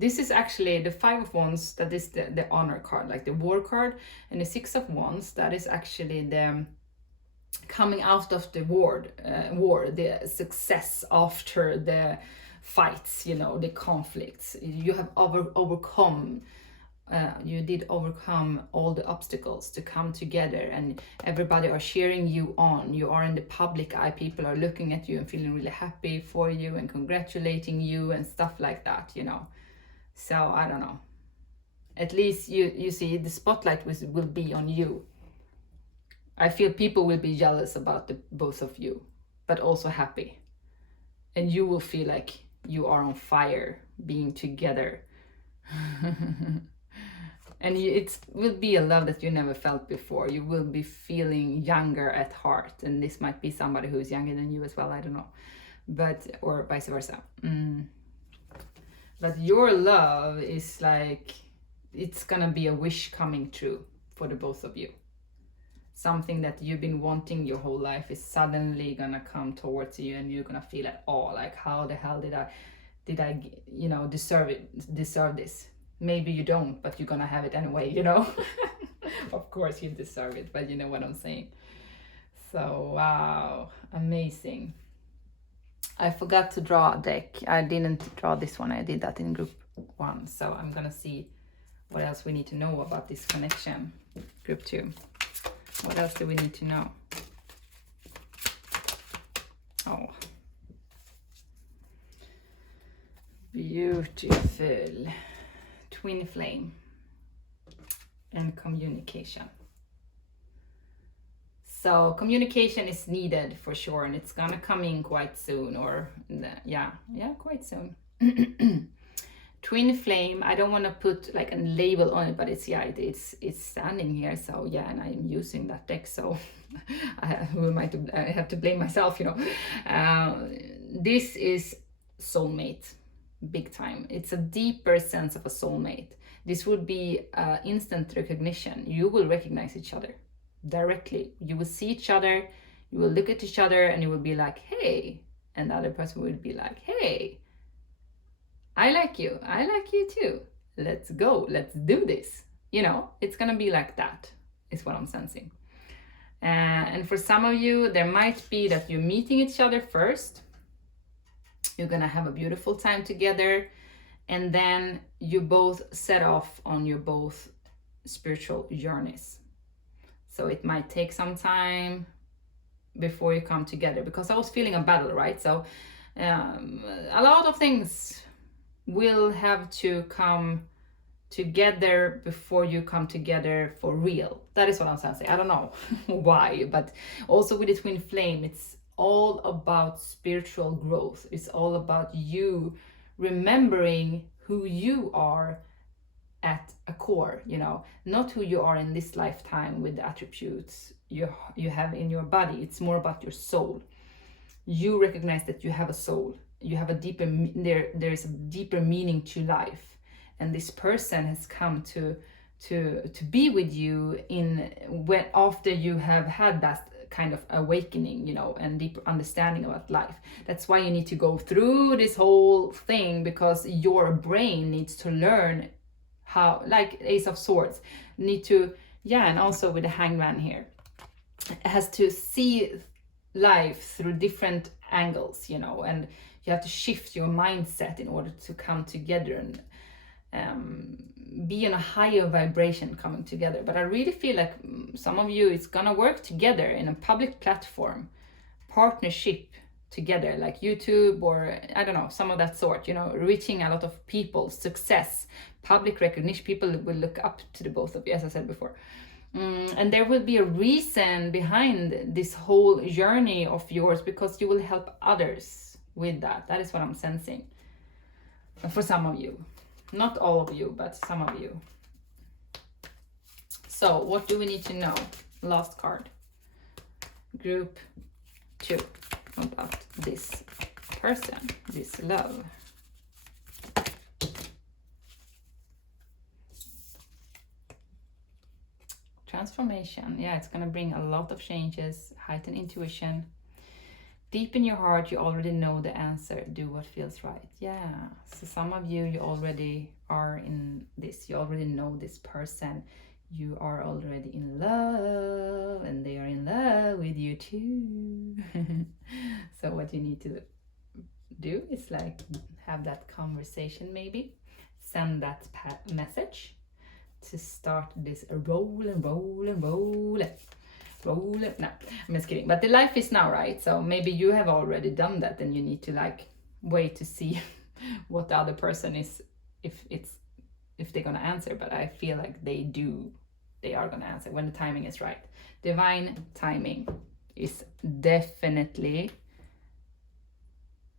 This is actually the 5 of Wands, that is the honor card, like the war card. And the 6 of Wands, that is actually the coming out of the war, the success after the fights, you know, the conflicts. You have overcome, you did overcome all the obstacles to come together, and everybody are cheering you on. You are in the public eye, people are looking at you and feeling really happy for you and congratulating you and stuff like that, you know. So I don't know, at least you see the spotlight will be on you. I feel people will be jealous about the both of you, but also happy, and you will feel like you are on fire being together. And it will be a love that you never felt before. You will be feeling younger at heart, and this might be somebody who is younger than you as well, I don't know, but or vice versa. But your love is like, it's gonna be a wish coming true for the both of you. Something that you've been wanting your whole life is suddenly gonna come towards you, and you're gonna feel at all like, how the hell did I you know, deserve this? Maybe you don't, but you're gonna have it anyway, you know. Of course you deserve it, but you know what I'm saying. So wow, amazing. I forgot to draw a deck. I didn't draw this one. I did that in group 1. So I'm gonna see what else we need to know about this connection. Group 2. What else do we need to know? Oh. Beautiful. Twin flame and communication. So communication is needed for sure, and it's gonna come in quite soon, or yeah, quite soon. Twin flame, I don't want to put like a label on it, but it's it's standing here, so yeah, and I'm using that deck, so who am I to, I have to blame myself, you know. This is soulmate, big time. It's a deeper sense of a soulmate. This would be instant recognition. You will recognize each other directly. You will see each other, you will look at each other, and you will be like, hey, and the other person will be like, hey, I like you too, let's go, let's do this. You know, it's gonna be like that, is what I'm sensing. And for some of you, there might be that you're meeting each other first, you're gonna have a beautiful time together, and then you both set off on your both spiritual journeys. So it might take some time before you come together, because I was feeling a battle, right? So a lot of things will have to come together before you come together for real. That is what I'm saying. I don't know why, but also with the twin flame, it's all about spiritual growth. It's all about you remembering who you are at a core, you know, not who you are in this lifetime with the attributes you have in your body. It's more about your soul. You recognize that you have a soul, you have a deeper, there is a deeper meaning to life, and this person has come to be with you in when after you have had that kind of awakening, you know, and deeper understanding about life. That's why you need to go through this whole thing, because your brain needs to learn how, like Ace of Swords, need to, yeah, and also with the Hangman here, it has to see life through different angles, you know, and you have to shift your mindset in order to come together and be in a higher vibration coming together. But I really feel like some of you, it's gonna work together in a public platform, partnership together, like YouTube or I don't know, some of that sort, you know, reaching a lot of people, success, public recognition. People will look up to the both of you, as I said before. And there will be a reason behind this whole journey of yours, because you will help others with that. That is what I'm sensing. For some of you, not all of you, but some of you. So what do we need to know? Last card. Group 2 about this person, this love. Transformation. Yeah, it's going to bring a lot of changes. Heightened intuition. Deep in your heart, you already know the answer. Do what feels right. Yeah. So some of you, you already are in this. You already know this person. You are already in love, and they are in love with you too. So what you need to do is like have that conversation, maybe send that message to start this roll. No, I'm just kidding. But the life is now, right? So maybe you have already done that, and you need to like wait to see what the other person is, if they're gonna answer. But I feel like they are gonna answer when the timing is right. Divine timing is definitely,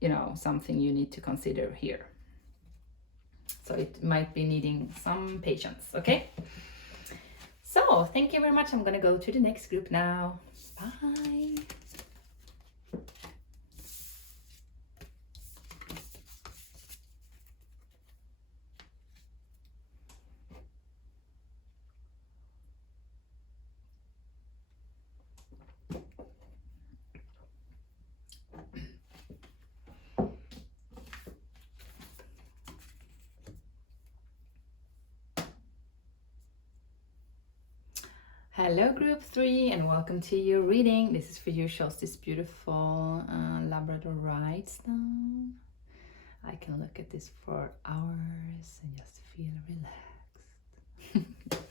you know, something you need to consider here. So it might be needing some patience, okay? So thank you very much. I'm gonna go to the next group now. Bye. Hello group 3, and welcome to your reading. This is for you. Shows this beautiful Labradorite stone. I can look at this for hours and just feel relaxed.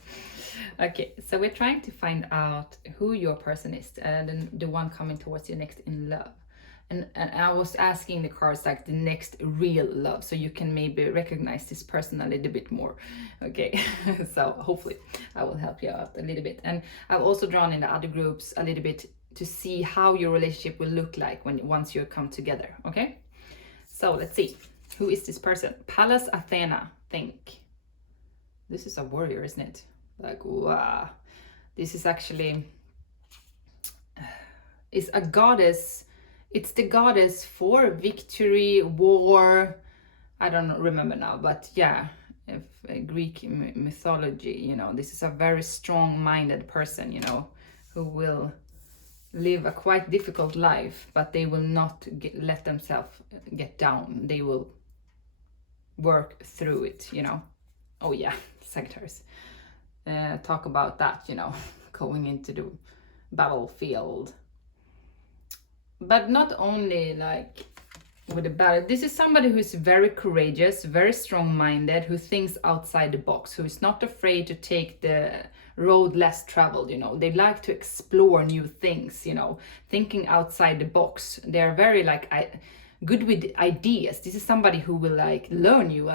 Okay, so we're trying to find out who your person is, and the one coming towards you next in love. and I was asking the cards like the next real love, so you can maybe recognize this person a little bit more. Okay, so hopefully I will help you out a little bit. And I've also drawn in the other groups a little bit to see how your relationship will look like once you come together. Okay, so let's see, who is this person? Pallas Athena. Think this is a warrior, isn't it? Like, wow, this is actually is a goddess. It's the goddess for victory, war. I don't remember now, but yeah, if Greek mythology, you know, this is a very strong-minded person, you know, who will live a quite difficult life, but they will not let themselves get down. They will work through it, you know. Oh yeah, Sagittarius. Talk about that, you know, going into the battlefield. But not only like with the battle, this is somebody who's very courageous, very strong-minded, who thinks outside the box, who is not afraid to take the road less traveled, you know. They like to explore new things, you know, thinking outside the box. They're very like good with ideas. This is somebody who will like learn you,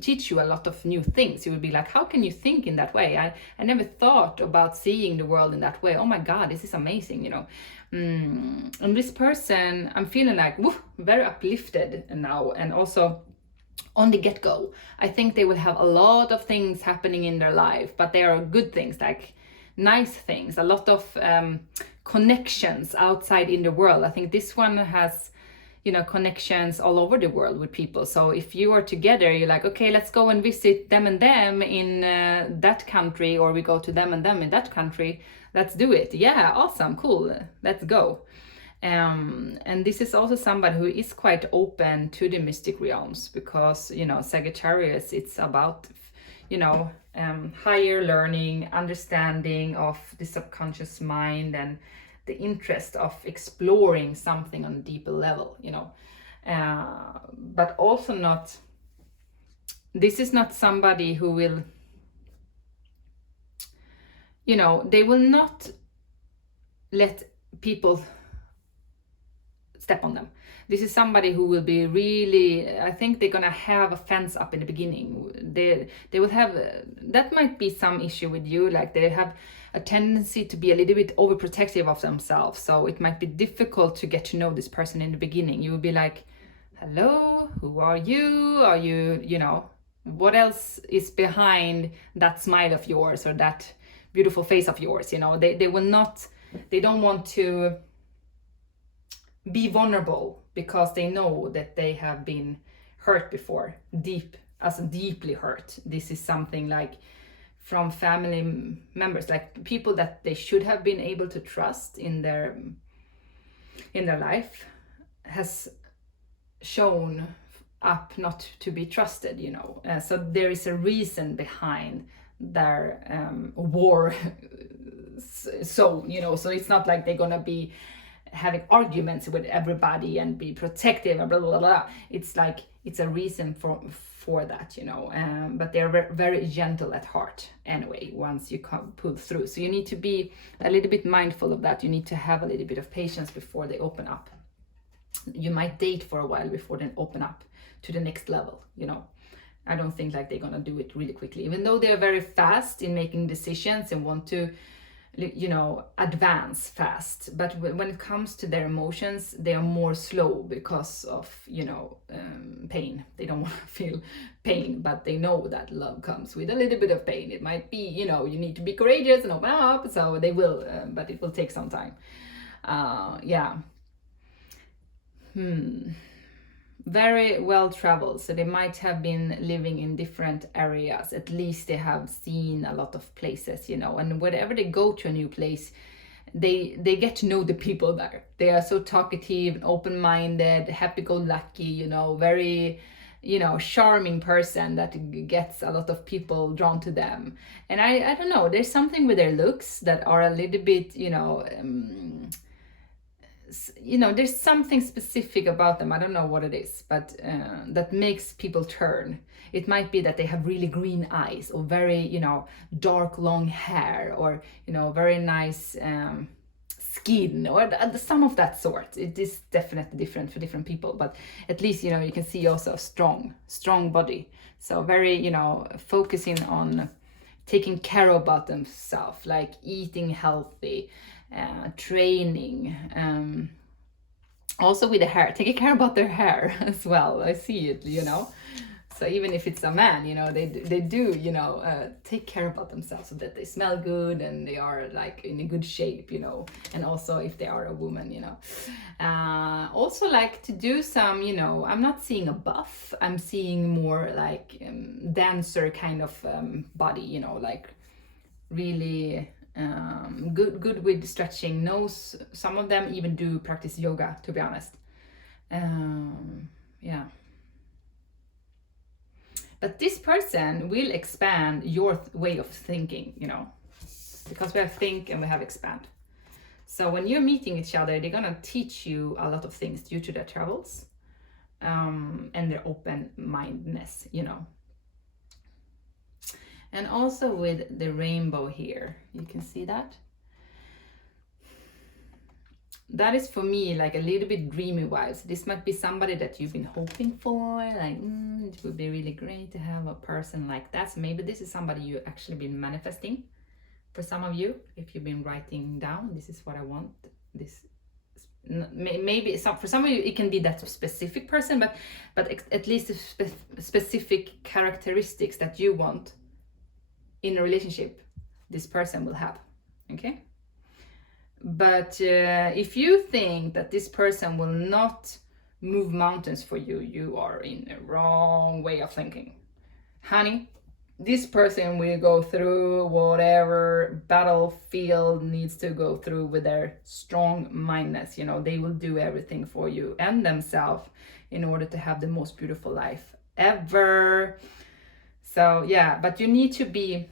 teach you a lot of new things. You will be like, how can you think in that way? I never thought about seeing the world in that way. Oh my God, this is amazing, you know. And this person, I'm feeling like very uplifted now, and also on the get-go, I think they will have a lot of things happening in their life, but they are good things, like nice things, a lot of connections outside in the world. I think this one has, you know, connections all over the world with people. So if you are together, you're like, okay, let's go and visit them and them in that country, or we go to them and them in that country. Let's do it. Yeah, awesome, cool, let's go. And this is also somebody who is quite open to the mystic realms, because, you know, Sagittarius, it's about, you know, higher learning, understanding of the subconscious mind, and the interest of exploring something on a deeper level, you know. But also not, this is not somebody who will, you know, they will not let people step on them. This is somebody who will be really, I think they're gonna have a fence up in the beginning. They will have, that might be some issue with you, like they have a tendency to be a little bit overprotective of themselves. So it might be difficult to get to know this person in the beginning. You will be like, hello, who are you? Are you, you know, what else is behind that smile of yours, or that beautiful face of yours? You know, they will not, they don't want to be vulnerable, because they know that they have been hurt before, deeply hurt. This is something like from family members, like people that they should have been able to trust in their life, has shown up not to be trusted, you know. So there is a reason behind their war soul, you know. So it's not like they're gonna be having arguments with everybody and be protective and blah blah blah. It's like, it's a reason for that, you know. But they're very gentle at heart anyway, once you pull through. So you need to be a little bit mindful of that. You need to have a little bit of patience before they open up. You might date for a while before they open up to the next level, you know. I don't think like they're gonna do it really quickly, even though they're very fast in making decisions and want to, you know, advance fast. But when it comes to their emotions, they are more slow because of, you know, pain. They don't want to feel pain, but they know that love comes with a little bit of pain. It might be, you know, you need to be courageous and open up, so they will, but it will take some time. Yeah. Very well traveled, so they might have been living in different areas. At least they have seen a lot of places, you know. And whenever they go to a new place, they get to know the people there. They are so talkative, open-minded, happy-go-lucky, you know, very, you know, charming person that gets a lot of people drawn to them. And I don't know, there's something with their looks that are a little bit, you know, there's something specific about them. I don't know what it is, but that makes people turn. It might be that they have really green eyes, or very, you know, dark long hair, or, you know, very nice skin or some of that sort. It is definitely different for different people, but at least, you know, you can see also a strong body. So very, you know, focusing on taking care about themselves, like eating healthy, training, also with the hair, taking care about their hair as well. I see it, you know. So even if it's a man, you know, they do, you know, take care about themselves so that they smell good and they are like in a good shape, you know. And also if they are a woman, you know. Also like to do some, you know, I'm not seeing a buff, I'm seeing more like dancer kind of body, you know, like really good with stretching. Knows some of them even do practice yoga, to be honest. Yeah. But this person will expand your way of thinking, you know, because we have think and we have expand. So when you're meeting each other, they're gonna teach you a lot of things due to their travels and their open-mindedness, you know. And also with the rainbow here, you can see that. That is for me like a little bit dreamy vibes. This might be somebody that you've been hoping for, like it would be really great to have a person like that. So maybe this is somebody you actually been manifesting. For some of you, if you've been writing down, this is what I want. This maybe for some of you it can be that specific person, but at least specific characteristics that you want in a relationship, this person will have. Okay. But if you think that this person will not move mountains for you, you are in the wrong way of thinking. Honey, this person will go through whatever battlefield needs to go through with their strong mindedness. You know, they will do everything for you and themselves in order to have the most beautiful life ever. So yeah, but you need to be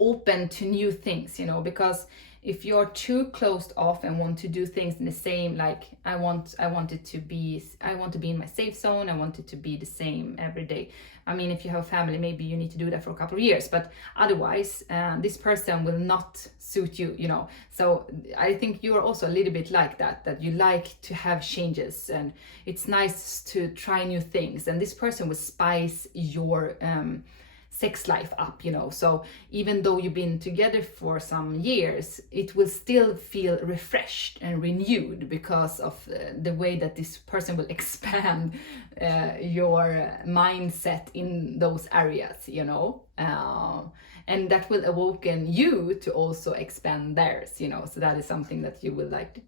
open to new things, you know, because if you're too closed off and want to do things in the same, like I want to be in my safe zone, I want it to be the same every day. I mean, if you have a family, maybe you need to do that for a couple of years, but otherwise this person will not suit you, you know. So I think you're also a little bit like that you like to have changes, and it's nice to try new things, and this person will spice your sex life up, you know. So even though you've been together for some years, it will still feel refreshed and renewed because of the way that this person will expand your mindset in those areas, you know. And that will awaken you to also expand theirs, you know. So that is something that you will like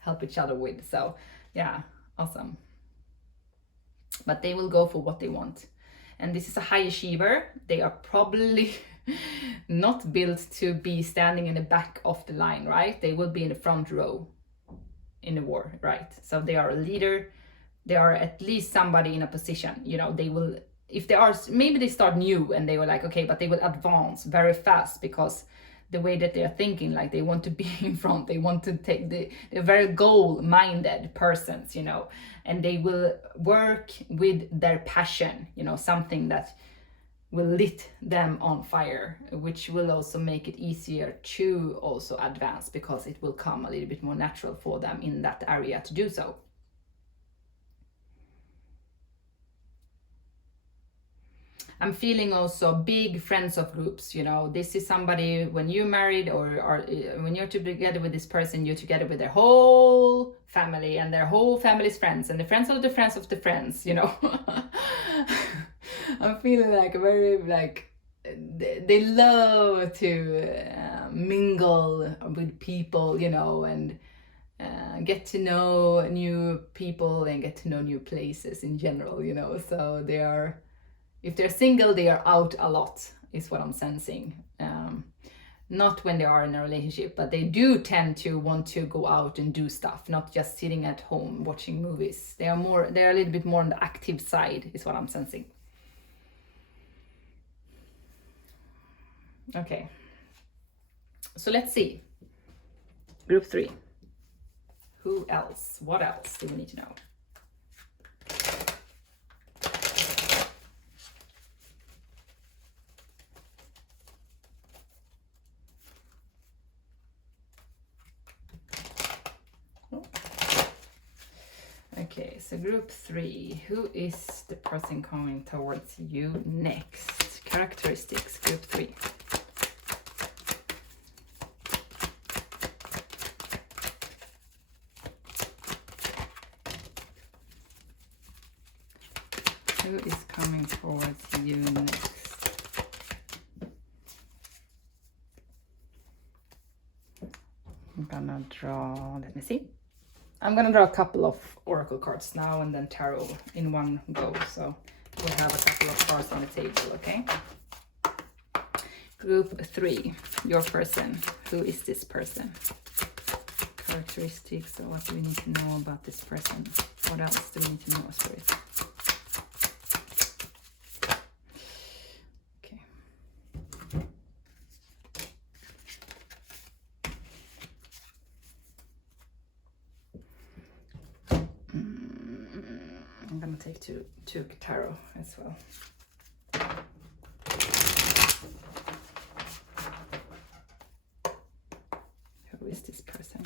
help each other with. So yeah, awesome. But they will go for what they want. And this is a high achiever. They are probably not built to be standing in the back of the line, right? They will be in the front row in the war, right? So they are a leader. They are at least somebody in a position, you know. They will, if they are, maybe they start new and they were like, okay, but they will advance very fast because the way that they're thinking, like they want to be in front, they want to take they're very goal-minded persons, you know, and they will work with their passion, you know, something that will lit them on fire, which will also make it easier to also advance because it will come a little bit more natural for them in that area to do so. I'm feeling also big friends of groups, you know. This is somebody, when you're married or when you're together with this person, you're together with their whole family and their whole family's friends and the friends of the friends of the friends, you know. I'm feeling like very, like, they love to mingle with people, you know, and get to know new people and get to know new places in general, you know. So they are, if they're single, they are out a lot, is what I'm sensing. Not when they are in a relationship, but they do tend to want to go out and do stuff, not just sitting at home watching movies. They're a little bit more on the active side, is what I'm sensing. Okay. So let's see. Group 3. Who else? What else do we need to know? so group 3. Who is the person coming towards you next? Characteristics, group 3. Who is coming towards you next? I'm gonna draw, let me see. I'm gonna draw a couple of oracle cards now and then tarot in one go. So we'll have a couple of cards on the table, okay? Group 3, your person. Who is this person? Characteristics, so what do we need to know about this person? What else do we need to know, Spirit? Okay. I'm gonna take two tarot as well. Who is this person?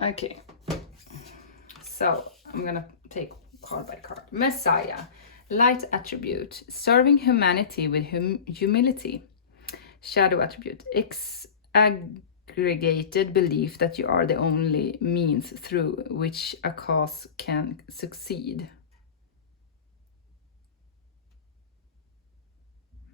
Okay, so I'm gonna take card by card. Messiah, light attribute, serving humanity with humility. Shadow attribute, aggregated belief that you are the only means through which a cause can succeed.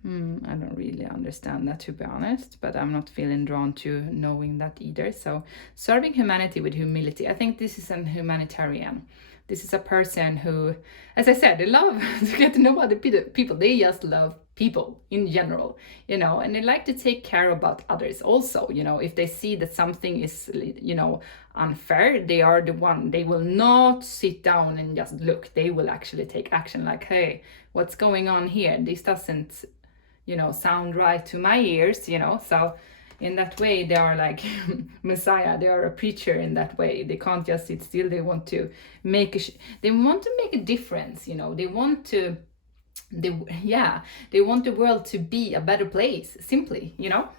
I don't really understand that, to be honest, but I'm not feeling drawn to knowing that either. So serving humanity with humility. I think this is an humanitarian. This is a person who, as I said, they love to get to know other people. They just love people in general, you know, and they like to take care about others also, you know. If they see that something is, you know, unfair, they are the one. They will not sit down and just look. They will actually take action, like, hey, what's going on here? This doesn't, you know, sound right to my ears, you know. So in that way, they are like Messiah. They are a preacher in that way. They can't just sit still. They want to make a difference, you know. They want the world to be a better place, simply, you know.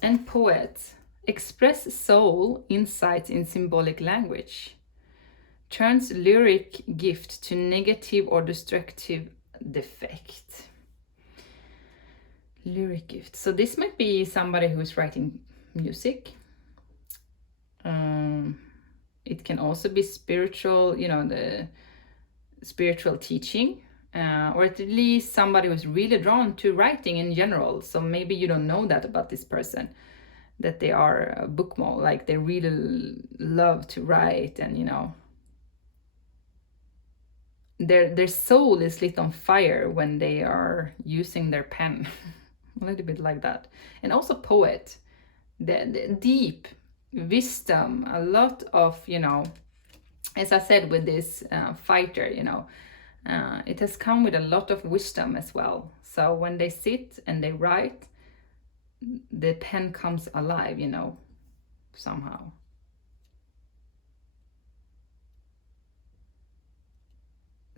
And poet, express soul insights in symbolic language, turns lyric gift to negative or destructive defect. Lyric gift. So this might be somebody who is writing music. It can also be spiritual, you know, the spiritual teaching, or at least somebody who's really drawn to writing in general. So maybe you don't know that about this person, that they are a bookmole, like they really love to write, and you know, their soul is lit on fire when they are using their pen. A little bit like that. And also poet, the deep wisdom, a lot of, you know, as I said with this fighter, you know, it has come with a lot of wisdom as well. So when they sit and they write, the pen comes alive, you know, somehow.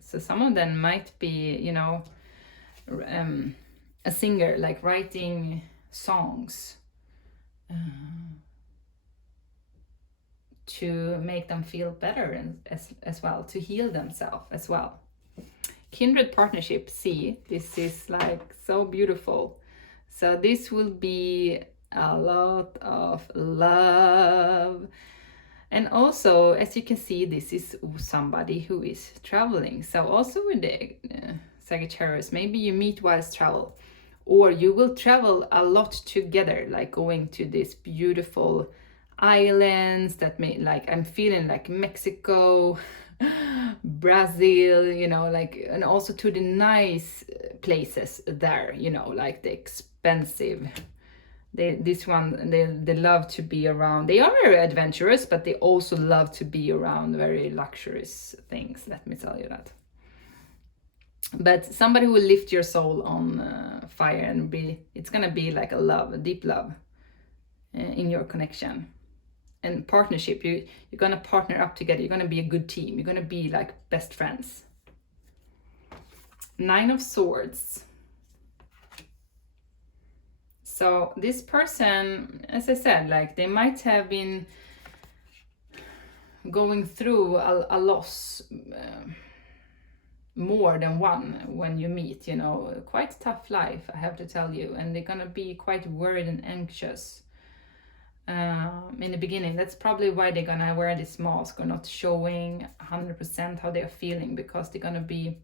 So some of them might be, you know, a singer, like writing songs to make them feel better, and as well, to heal themselves as well. Kindred partnership, see, this is like so beautiful. So this will be a lot of love. And also, as you can see, this is somebody who is traveling. So also with the Sagittarius, maybe you meet whilst travel, or you will travel a lot together, like going to this beautiful islands that may, like, I'm feeling like Mexico, Brazil, you know, like, and also to the nice places there, you know, like the expensive. They love to be around. They are very adventurous, but they also love to be around very luxurious things, let me tell you that. But somebody who will lift your soul on fire, and it's gonna be like a love, a deep love in your connection. And partnership, you're gonna partner up together. You're gonna be a good team. You're gonna be like best friends. 9 of Swords. So this person, as I said, like they might have been going through a loss, more than one when you meet, you know, quite tough life, I have to tell you, and they're gonna be quite worried and anxious in the beginning. That's probably why they're gonna wear this mask or not showing 100% how they're feeling, because they're gonna be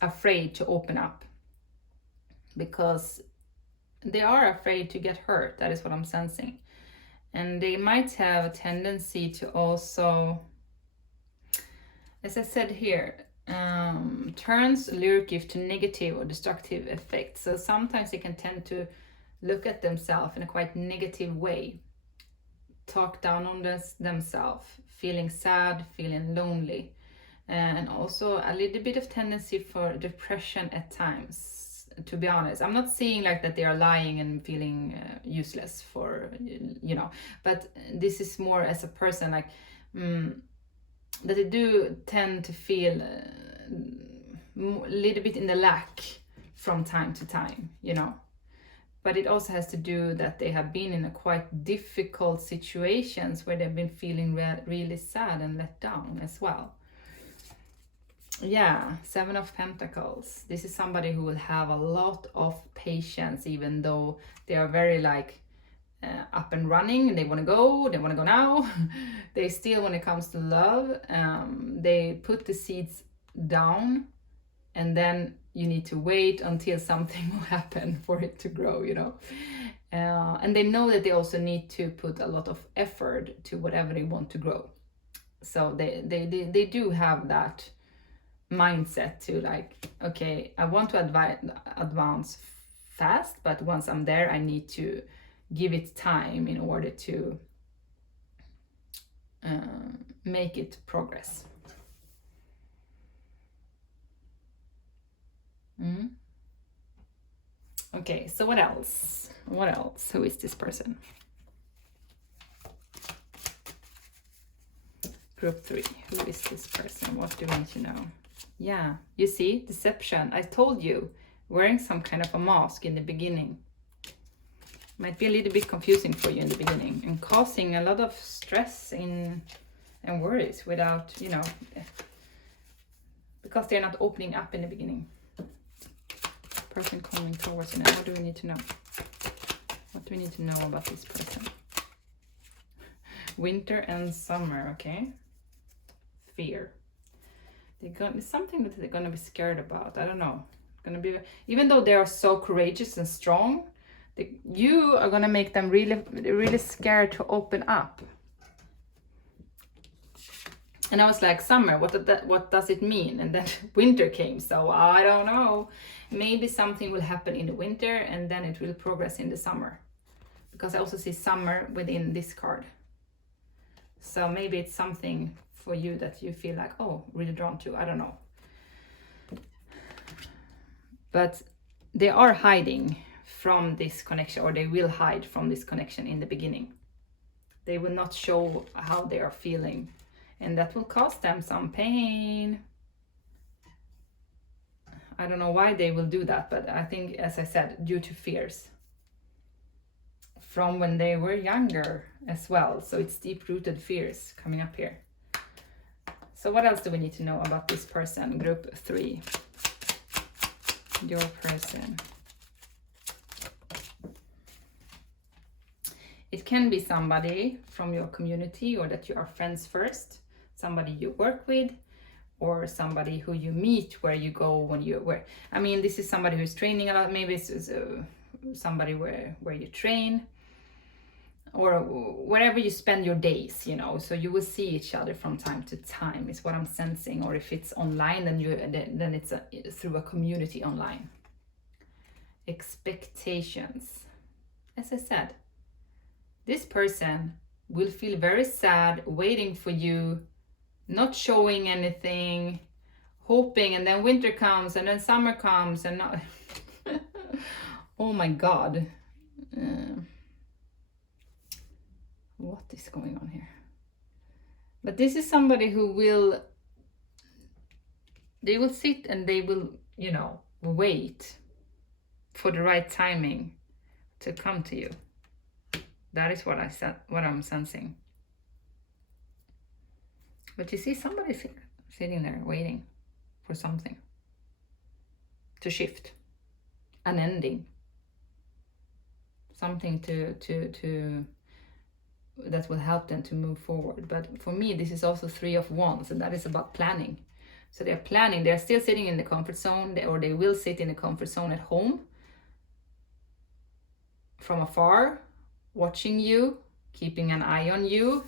afraid to open up, because they are afraid to get hurt. That is what I'm sensing. And they might have a tendency to also, as I said here, turns lure gift to negative or destructive effects. So sometimes they can tend to look at themselves in a quite negative way, talk down on themselves, feeling sad, feeling lonely, and also a little bit of tendency for depression at times, to be honest. I'm not saying like that they are lying and feeling useless for, you know, but this is more as a person, like that they do tend to feel a little bit in the lack from time to time, you know. But it also has to do that they have been in a quite difficult situations where they've been feeling really sad and let down as well. Yeah, Seven of Pentacles. This is somebody who will have a lot of patience, even though they are very like up and running. They want to go now. They still, when it comes to love, they put the seeds down, and then you need to wait until something will happen for it to grow, you know. And they know that they also need to put a lot of effort to whatever they want to grow. So they do have that mindset to like, okay, I want to advance fast, but once I'm there, I need to give it time in order to make it progress. Okay, so what else? What else? Who is this person? Group 3. Who is this person? What do we need to know? Yeah, you see, deception. I told you, wearing some kind of a mask in the beginning might be a little bit confusing for you in the beginning and causing a lot of stress and worries without, you know, because they're not opening up in the beginning. Person coming towards you now. What do we need to know? What do we need to know about this person? Winter and summer, okay. Fear. There's something that they're gonna be scared about. I don't know. Gonna be, even though they are so courageous and strong, you are gonna make them really scared to open up. And I was like, summer, what does it mean? And then winter came, so I don't know. Maybe something will happen in the winter and then it will progress in the summer. Because I also see summer within this card. So maybe it's something for you that you feel like, oh, really drawn to. I don't know. But they are hiding from this connection, or they will hide from this connection in the beginning. They will not show how they are feeling. And that will cause them some pain. I don't know why they will do that, but I think, as I said, due to fears from when they were younger as well. So it's deep-rooted fears coming up here. So what else do we need to know about this person? Group 3. Your person. It can be somebody from your community, or that you are friends first. Somebody you work with, or somebody who you meet where you go when you're where. I mean, this is somebody who's training a lot. Maybe it's somebody where you train, or wherever you spend your days, you know. So you will see each other from time to time, is what I'm sensing. Or if it's online, then it's through a community online. Expectations. As I said, this person will feel very sad, waiting for you, not showing anything, hoping, and then winter comes, and then summer comes, and not... Oh my God. What is going on here? But this is somebody who will... They will sit and they will, you know, wait for the right timing, to come to you. That is what I'm sensing. But you see somebody's here, sitting there waiting for something to shift, an ending, something to that will help them to move forward. But for me, this is also 3 of Wands, and that is about planning. So they're planning, they're still sitting in the comfort zone, or they will sit in the comfort zone at home from afar, watching you, keeping an eye on you,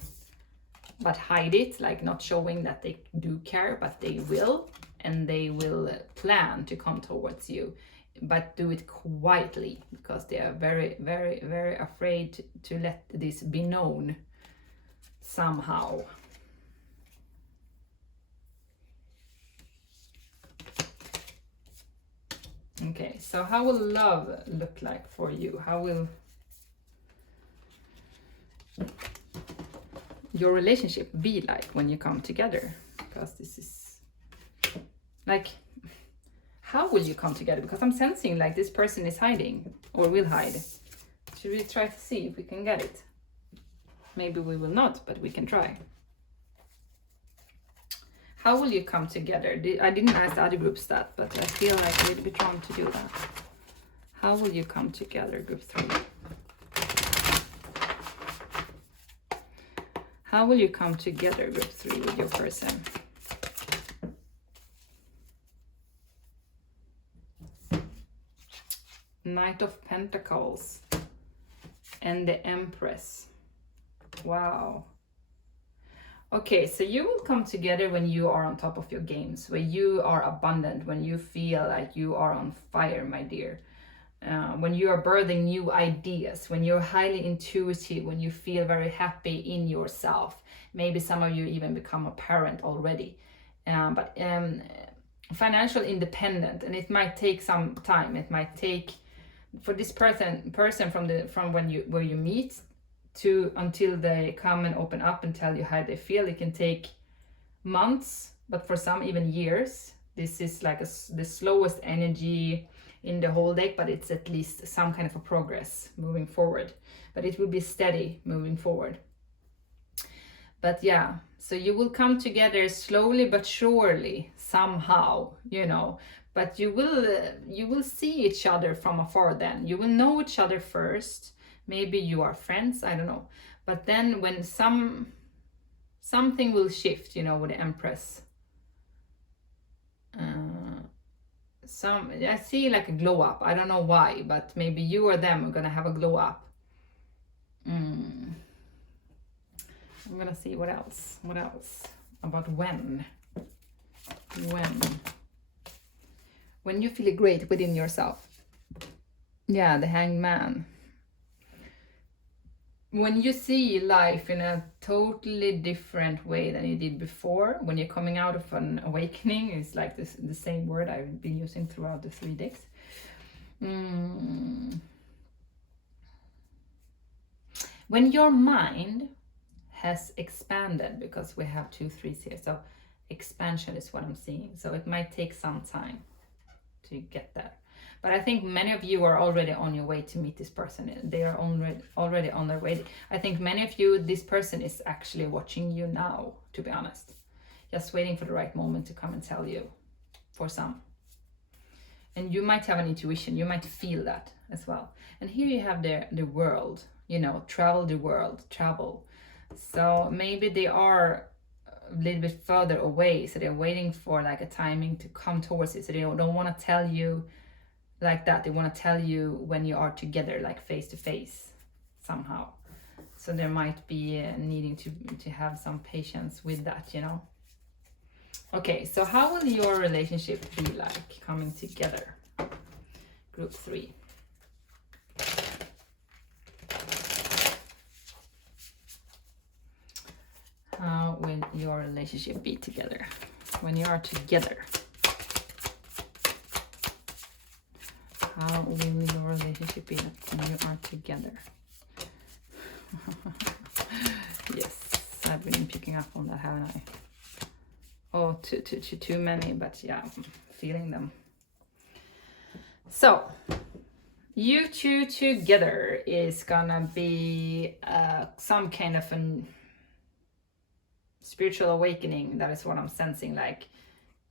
but hide it, like not showing that they do care, but they will, and they will plan to come towards you, but do it quietly, because they are very, very, very afraid to let this be known somehow. Okay, so how will love look like for you? How will your relationship be like when you come together? Because this is like, how will you come together? Because I'm sensing like this person is hiding or will hide. Should we try to see if we can get it? Maybe we will not, but we can try. How will you come together? I didn't ask the other groups that, but I feel like a little bit drawn to do that. How will you come together, group 3? How will you come together, group 3, with your person? Knight of Pentacles and the Empress. Wow. Okay, so you will come together when you are on top of your games, when you are abundant, when you feel like you are on fire, my dear. When you are birthing new ideas, when you're highly intuitive, when you feel very happy in yourself. Maybe some of you even become a parent already. But financial independent, and it might take some time. It might take, for this person from where you meet to until they come and open up and tell you how they feel. It can take months, but for some even years. This is like the slowest energy in the whole deck, but it's at least some kind of a progress moving forward. But it will be steady moving forward. But yeah, so you will come together slowly but surely somehow, you know. But you will see each other from afar then. You will know each other first. Maybe you are friends, I don't know. But then when something will shift, you know, with the Empress. I see like a glow up. I don't know why, but maybe you or them are gonna have a glow up. I'm gonna see what else. What else about when you feel great within yourself. Yeah, the Hanged Man. When you see life in a totally different way than you did before, when you're coming out of an awakening, it's like the same word I've been using throughout the 3 decks. When your mind has expanded, because we have 2 3s here, so expansion is what I'm seeing. So it might take some time to get there. But I think many of you are already on your way to meet this person. They are already on their way. I think many of you, this person is actually watching you now, to be honest. Just waiting for the right moment to come and tell you, for some. And you might have an intuition. You might feel that as well. And here you have the world, you know, travel the world, travel. So maybe they are a little bit further away. So they're waiting for like a timing to come towards it. So they don't want to tell you like that. They want to tell you when you are together, like face to face somehow. So there might be needing to have some patience with that, you know. Okay, so how will your relationship be like coming together? Group 3. How will your relationship be together when you are together? How will your relationship be when you are together? Yes, I've been picking up on that, haven't I? Oh, too many, but yeah, I'm feeling them. So, You two together is gonna be some kind of a spiritual awakening. That is what I'm sensing. Like,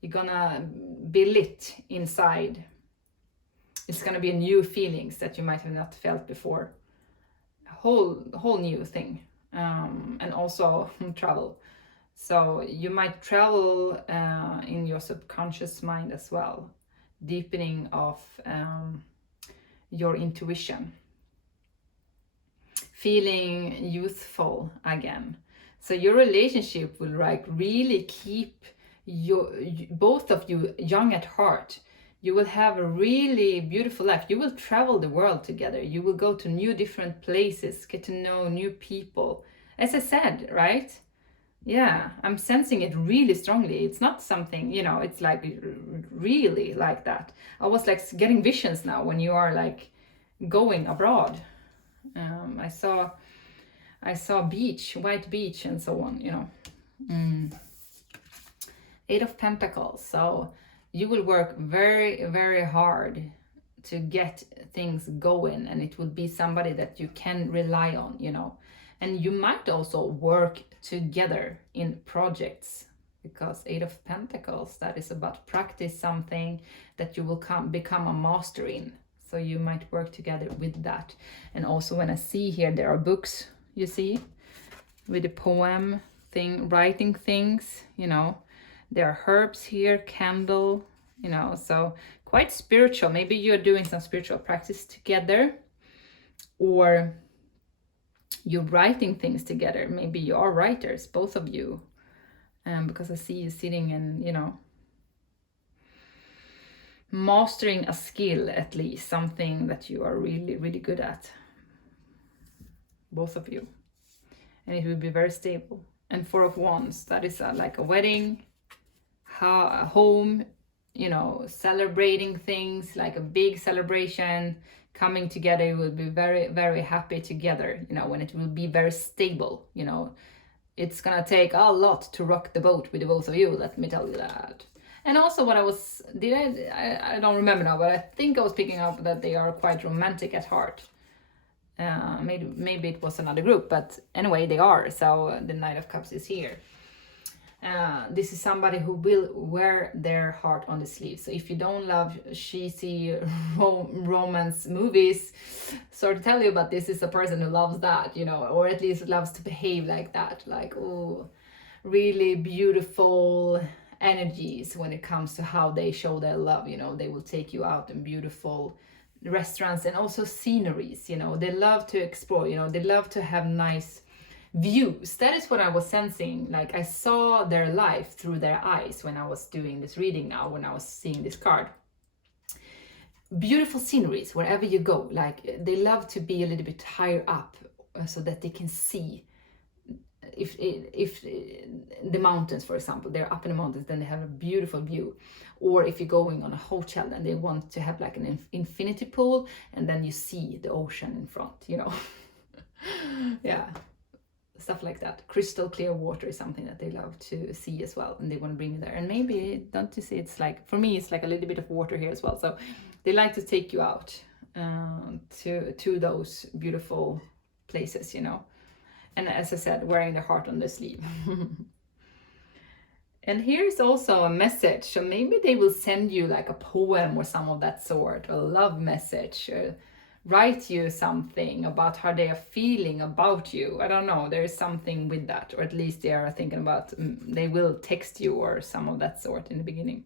you're gonna be lit inside. It's gonna be new feelings that you might have not felt before. A whole new thing. And also travel. So you might travel in your subconscious mind as well, deepening of your intuition, feeling youthful again. So your relationship will like really keep both of you young at heart. You will have a really beautiful life. You will travel the world together. You will go to new different places, get to know new people. As I said, right? Yeah, I'm sensing it really strongly. It's not something, you know, it's like really like that. I was like getting visions now when you are like going abroad. I saw beach, white beach and so on, you know. Eight of Pentacles. So you will work very, very hard to get things going, and it will be somebody that you can rely on, you know. And you might also work together in projects, because Eight of Pentacles, that is about practice something that you will become a master in. So you might work together with that. And also when I see here, there are books, you see, with the poem thing, writing things, you know. There are herbs here, candle, you know, so quite spiritual. Maybe you're doing some spiritual practice together, or you're writing things together. Maybe you are writers, both of you, because I see you sitting and, you know, mastering a skill, at least something that you are really, really good at, both of you, and it will be very stable. And Four of Wands, that is like a wedding, a home, you know, celebrating things, like a big celebration, coming together. You will be very, very happy together, you know, when it will be very stable, you know. It's gonna take a lot to rock the boat with the both of you, let me tell you that. And also what I don't remember now, but I think I was picking up that they are quite romantic at heart. Maybe it was another group, but anyway, they are. So the Knight of Cups is here. This is somebody who will wear their heart on the sleeve. So if you don't love cheesy romance movies, sorry to tell you, but this is a person who loves that, you know, or at least loves to behave like that, like, oh, really beautiful energies when it comes to how they show their love. You know, they will take you out in beautiful restaurants and also sceneries, you know. They love to explore, you know, they love to have nice views. That is what I was sensing. Like, I saw their life through their eyes when I was doing this reading now, when I was seeing this card. Beautiful sceneries wherever you go. Like, they love to be a little bit higher up so that they can see. If the mountains, for example, they're up in the mountains, then they have a beautiful view. Or if you're going on a hotel and they want to have like an infinity pool, and then you see the ocean in front, you know. Yeah, stuff like that. Crystal clear water is something that they love to see as well, and they want to bring you there. And maybe, don't you see, it's like, for me, it's like a little bit of water here as well. So they like to take you out to those beautiful places, you know. And as I said, wearing the heart on the sleeve. And here's also a message. So maybe they will send you like a poem or some of that sort, a love message, or write you something about how they are feeling about you. I don't know, there is something with that, or at least they are thinking about, they will text you or some of that sort in the beginning.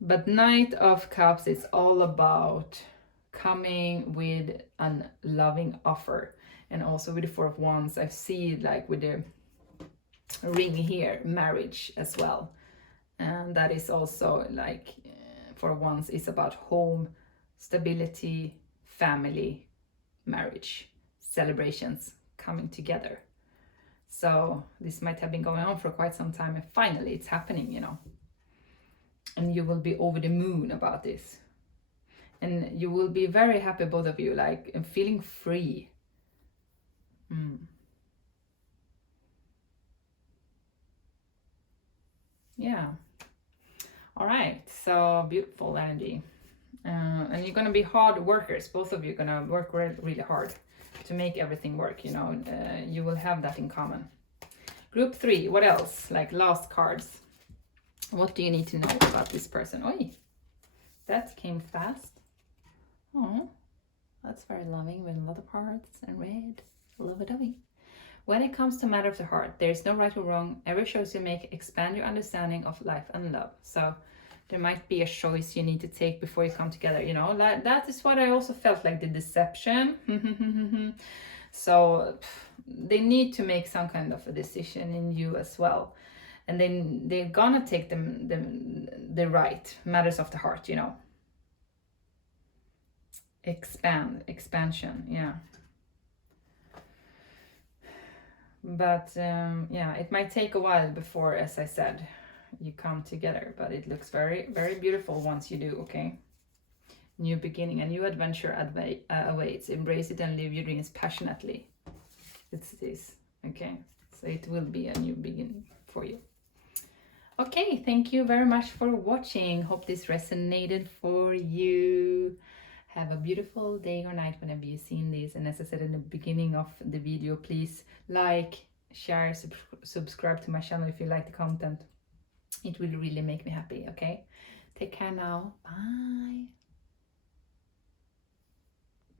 But Knight of Cups is all about coming with a loving offer. And also with the Four of Wands, I see like with the ring here, marriage as well. And that is also like, Four of Wands is about home, stability, family, marriage, celebrations, coming together. So this might have been going on for quite some time, and finally it's happening, you know. And you will be over the moon about this. And you will be very happy, both of you, like, and feeling free. Yeah. All right, so beautiful energy. And you're gonna be hard workers. Both of you are gonna work really hard to make everything work, you know. You will have that in common. Group 3, what else? Like last cards. What do you need to know about this person? Oi, that came fast. Oh, that's very loving with a lot of hearts and red. Lovey-dovey. When it comes to matter of the heart, there is no right or wrong. Every choice you make expand your understanding of life and love. So there might be a choice you need to take before you come together, you know. That is what I also felt, like the deception. So they need to make some kind of a decision in you as well. And then they're gonna take the right matters of the heart, you know. Expansion, yeah. But yeah, it might take a while before, as I said, you come together, but it looks very, very beautiful once you do, okay? New beginning, a new adventure awaits. Embrace it and live your dreams passionately. It's this, okay? So it will be a new beginning for you. Okay, thank you very much for watching. Hope this resonated for you. Have a beautiful day or night whenever you've seen this. And as I said in the beginning of the video, please like, share, subscribe to my channel if you like the content. It will really make me happy, okay? Take care now. Bye.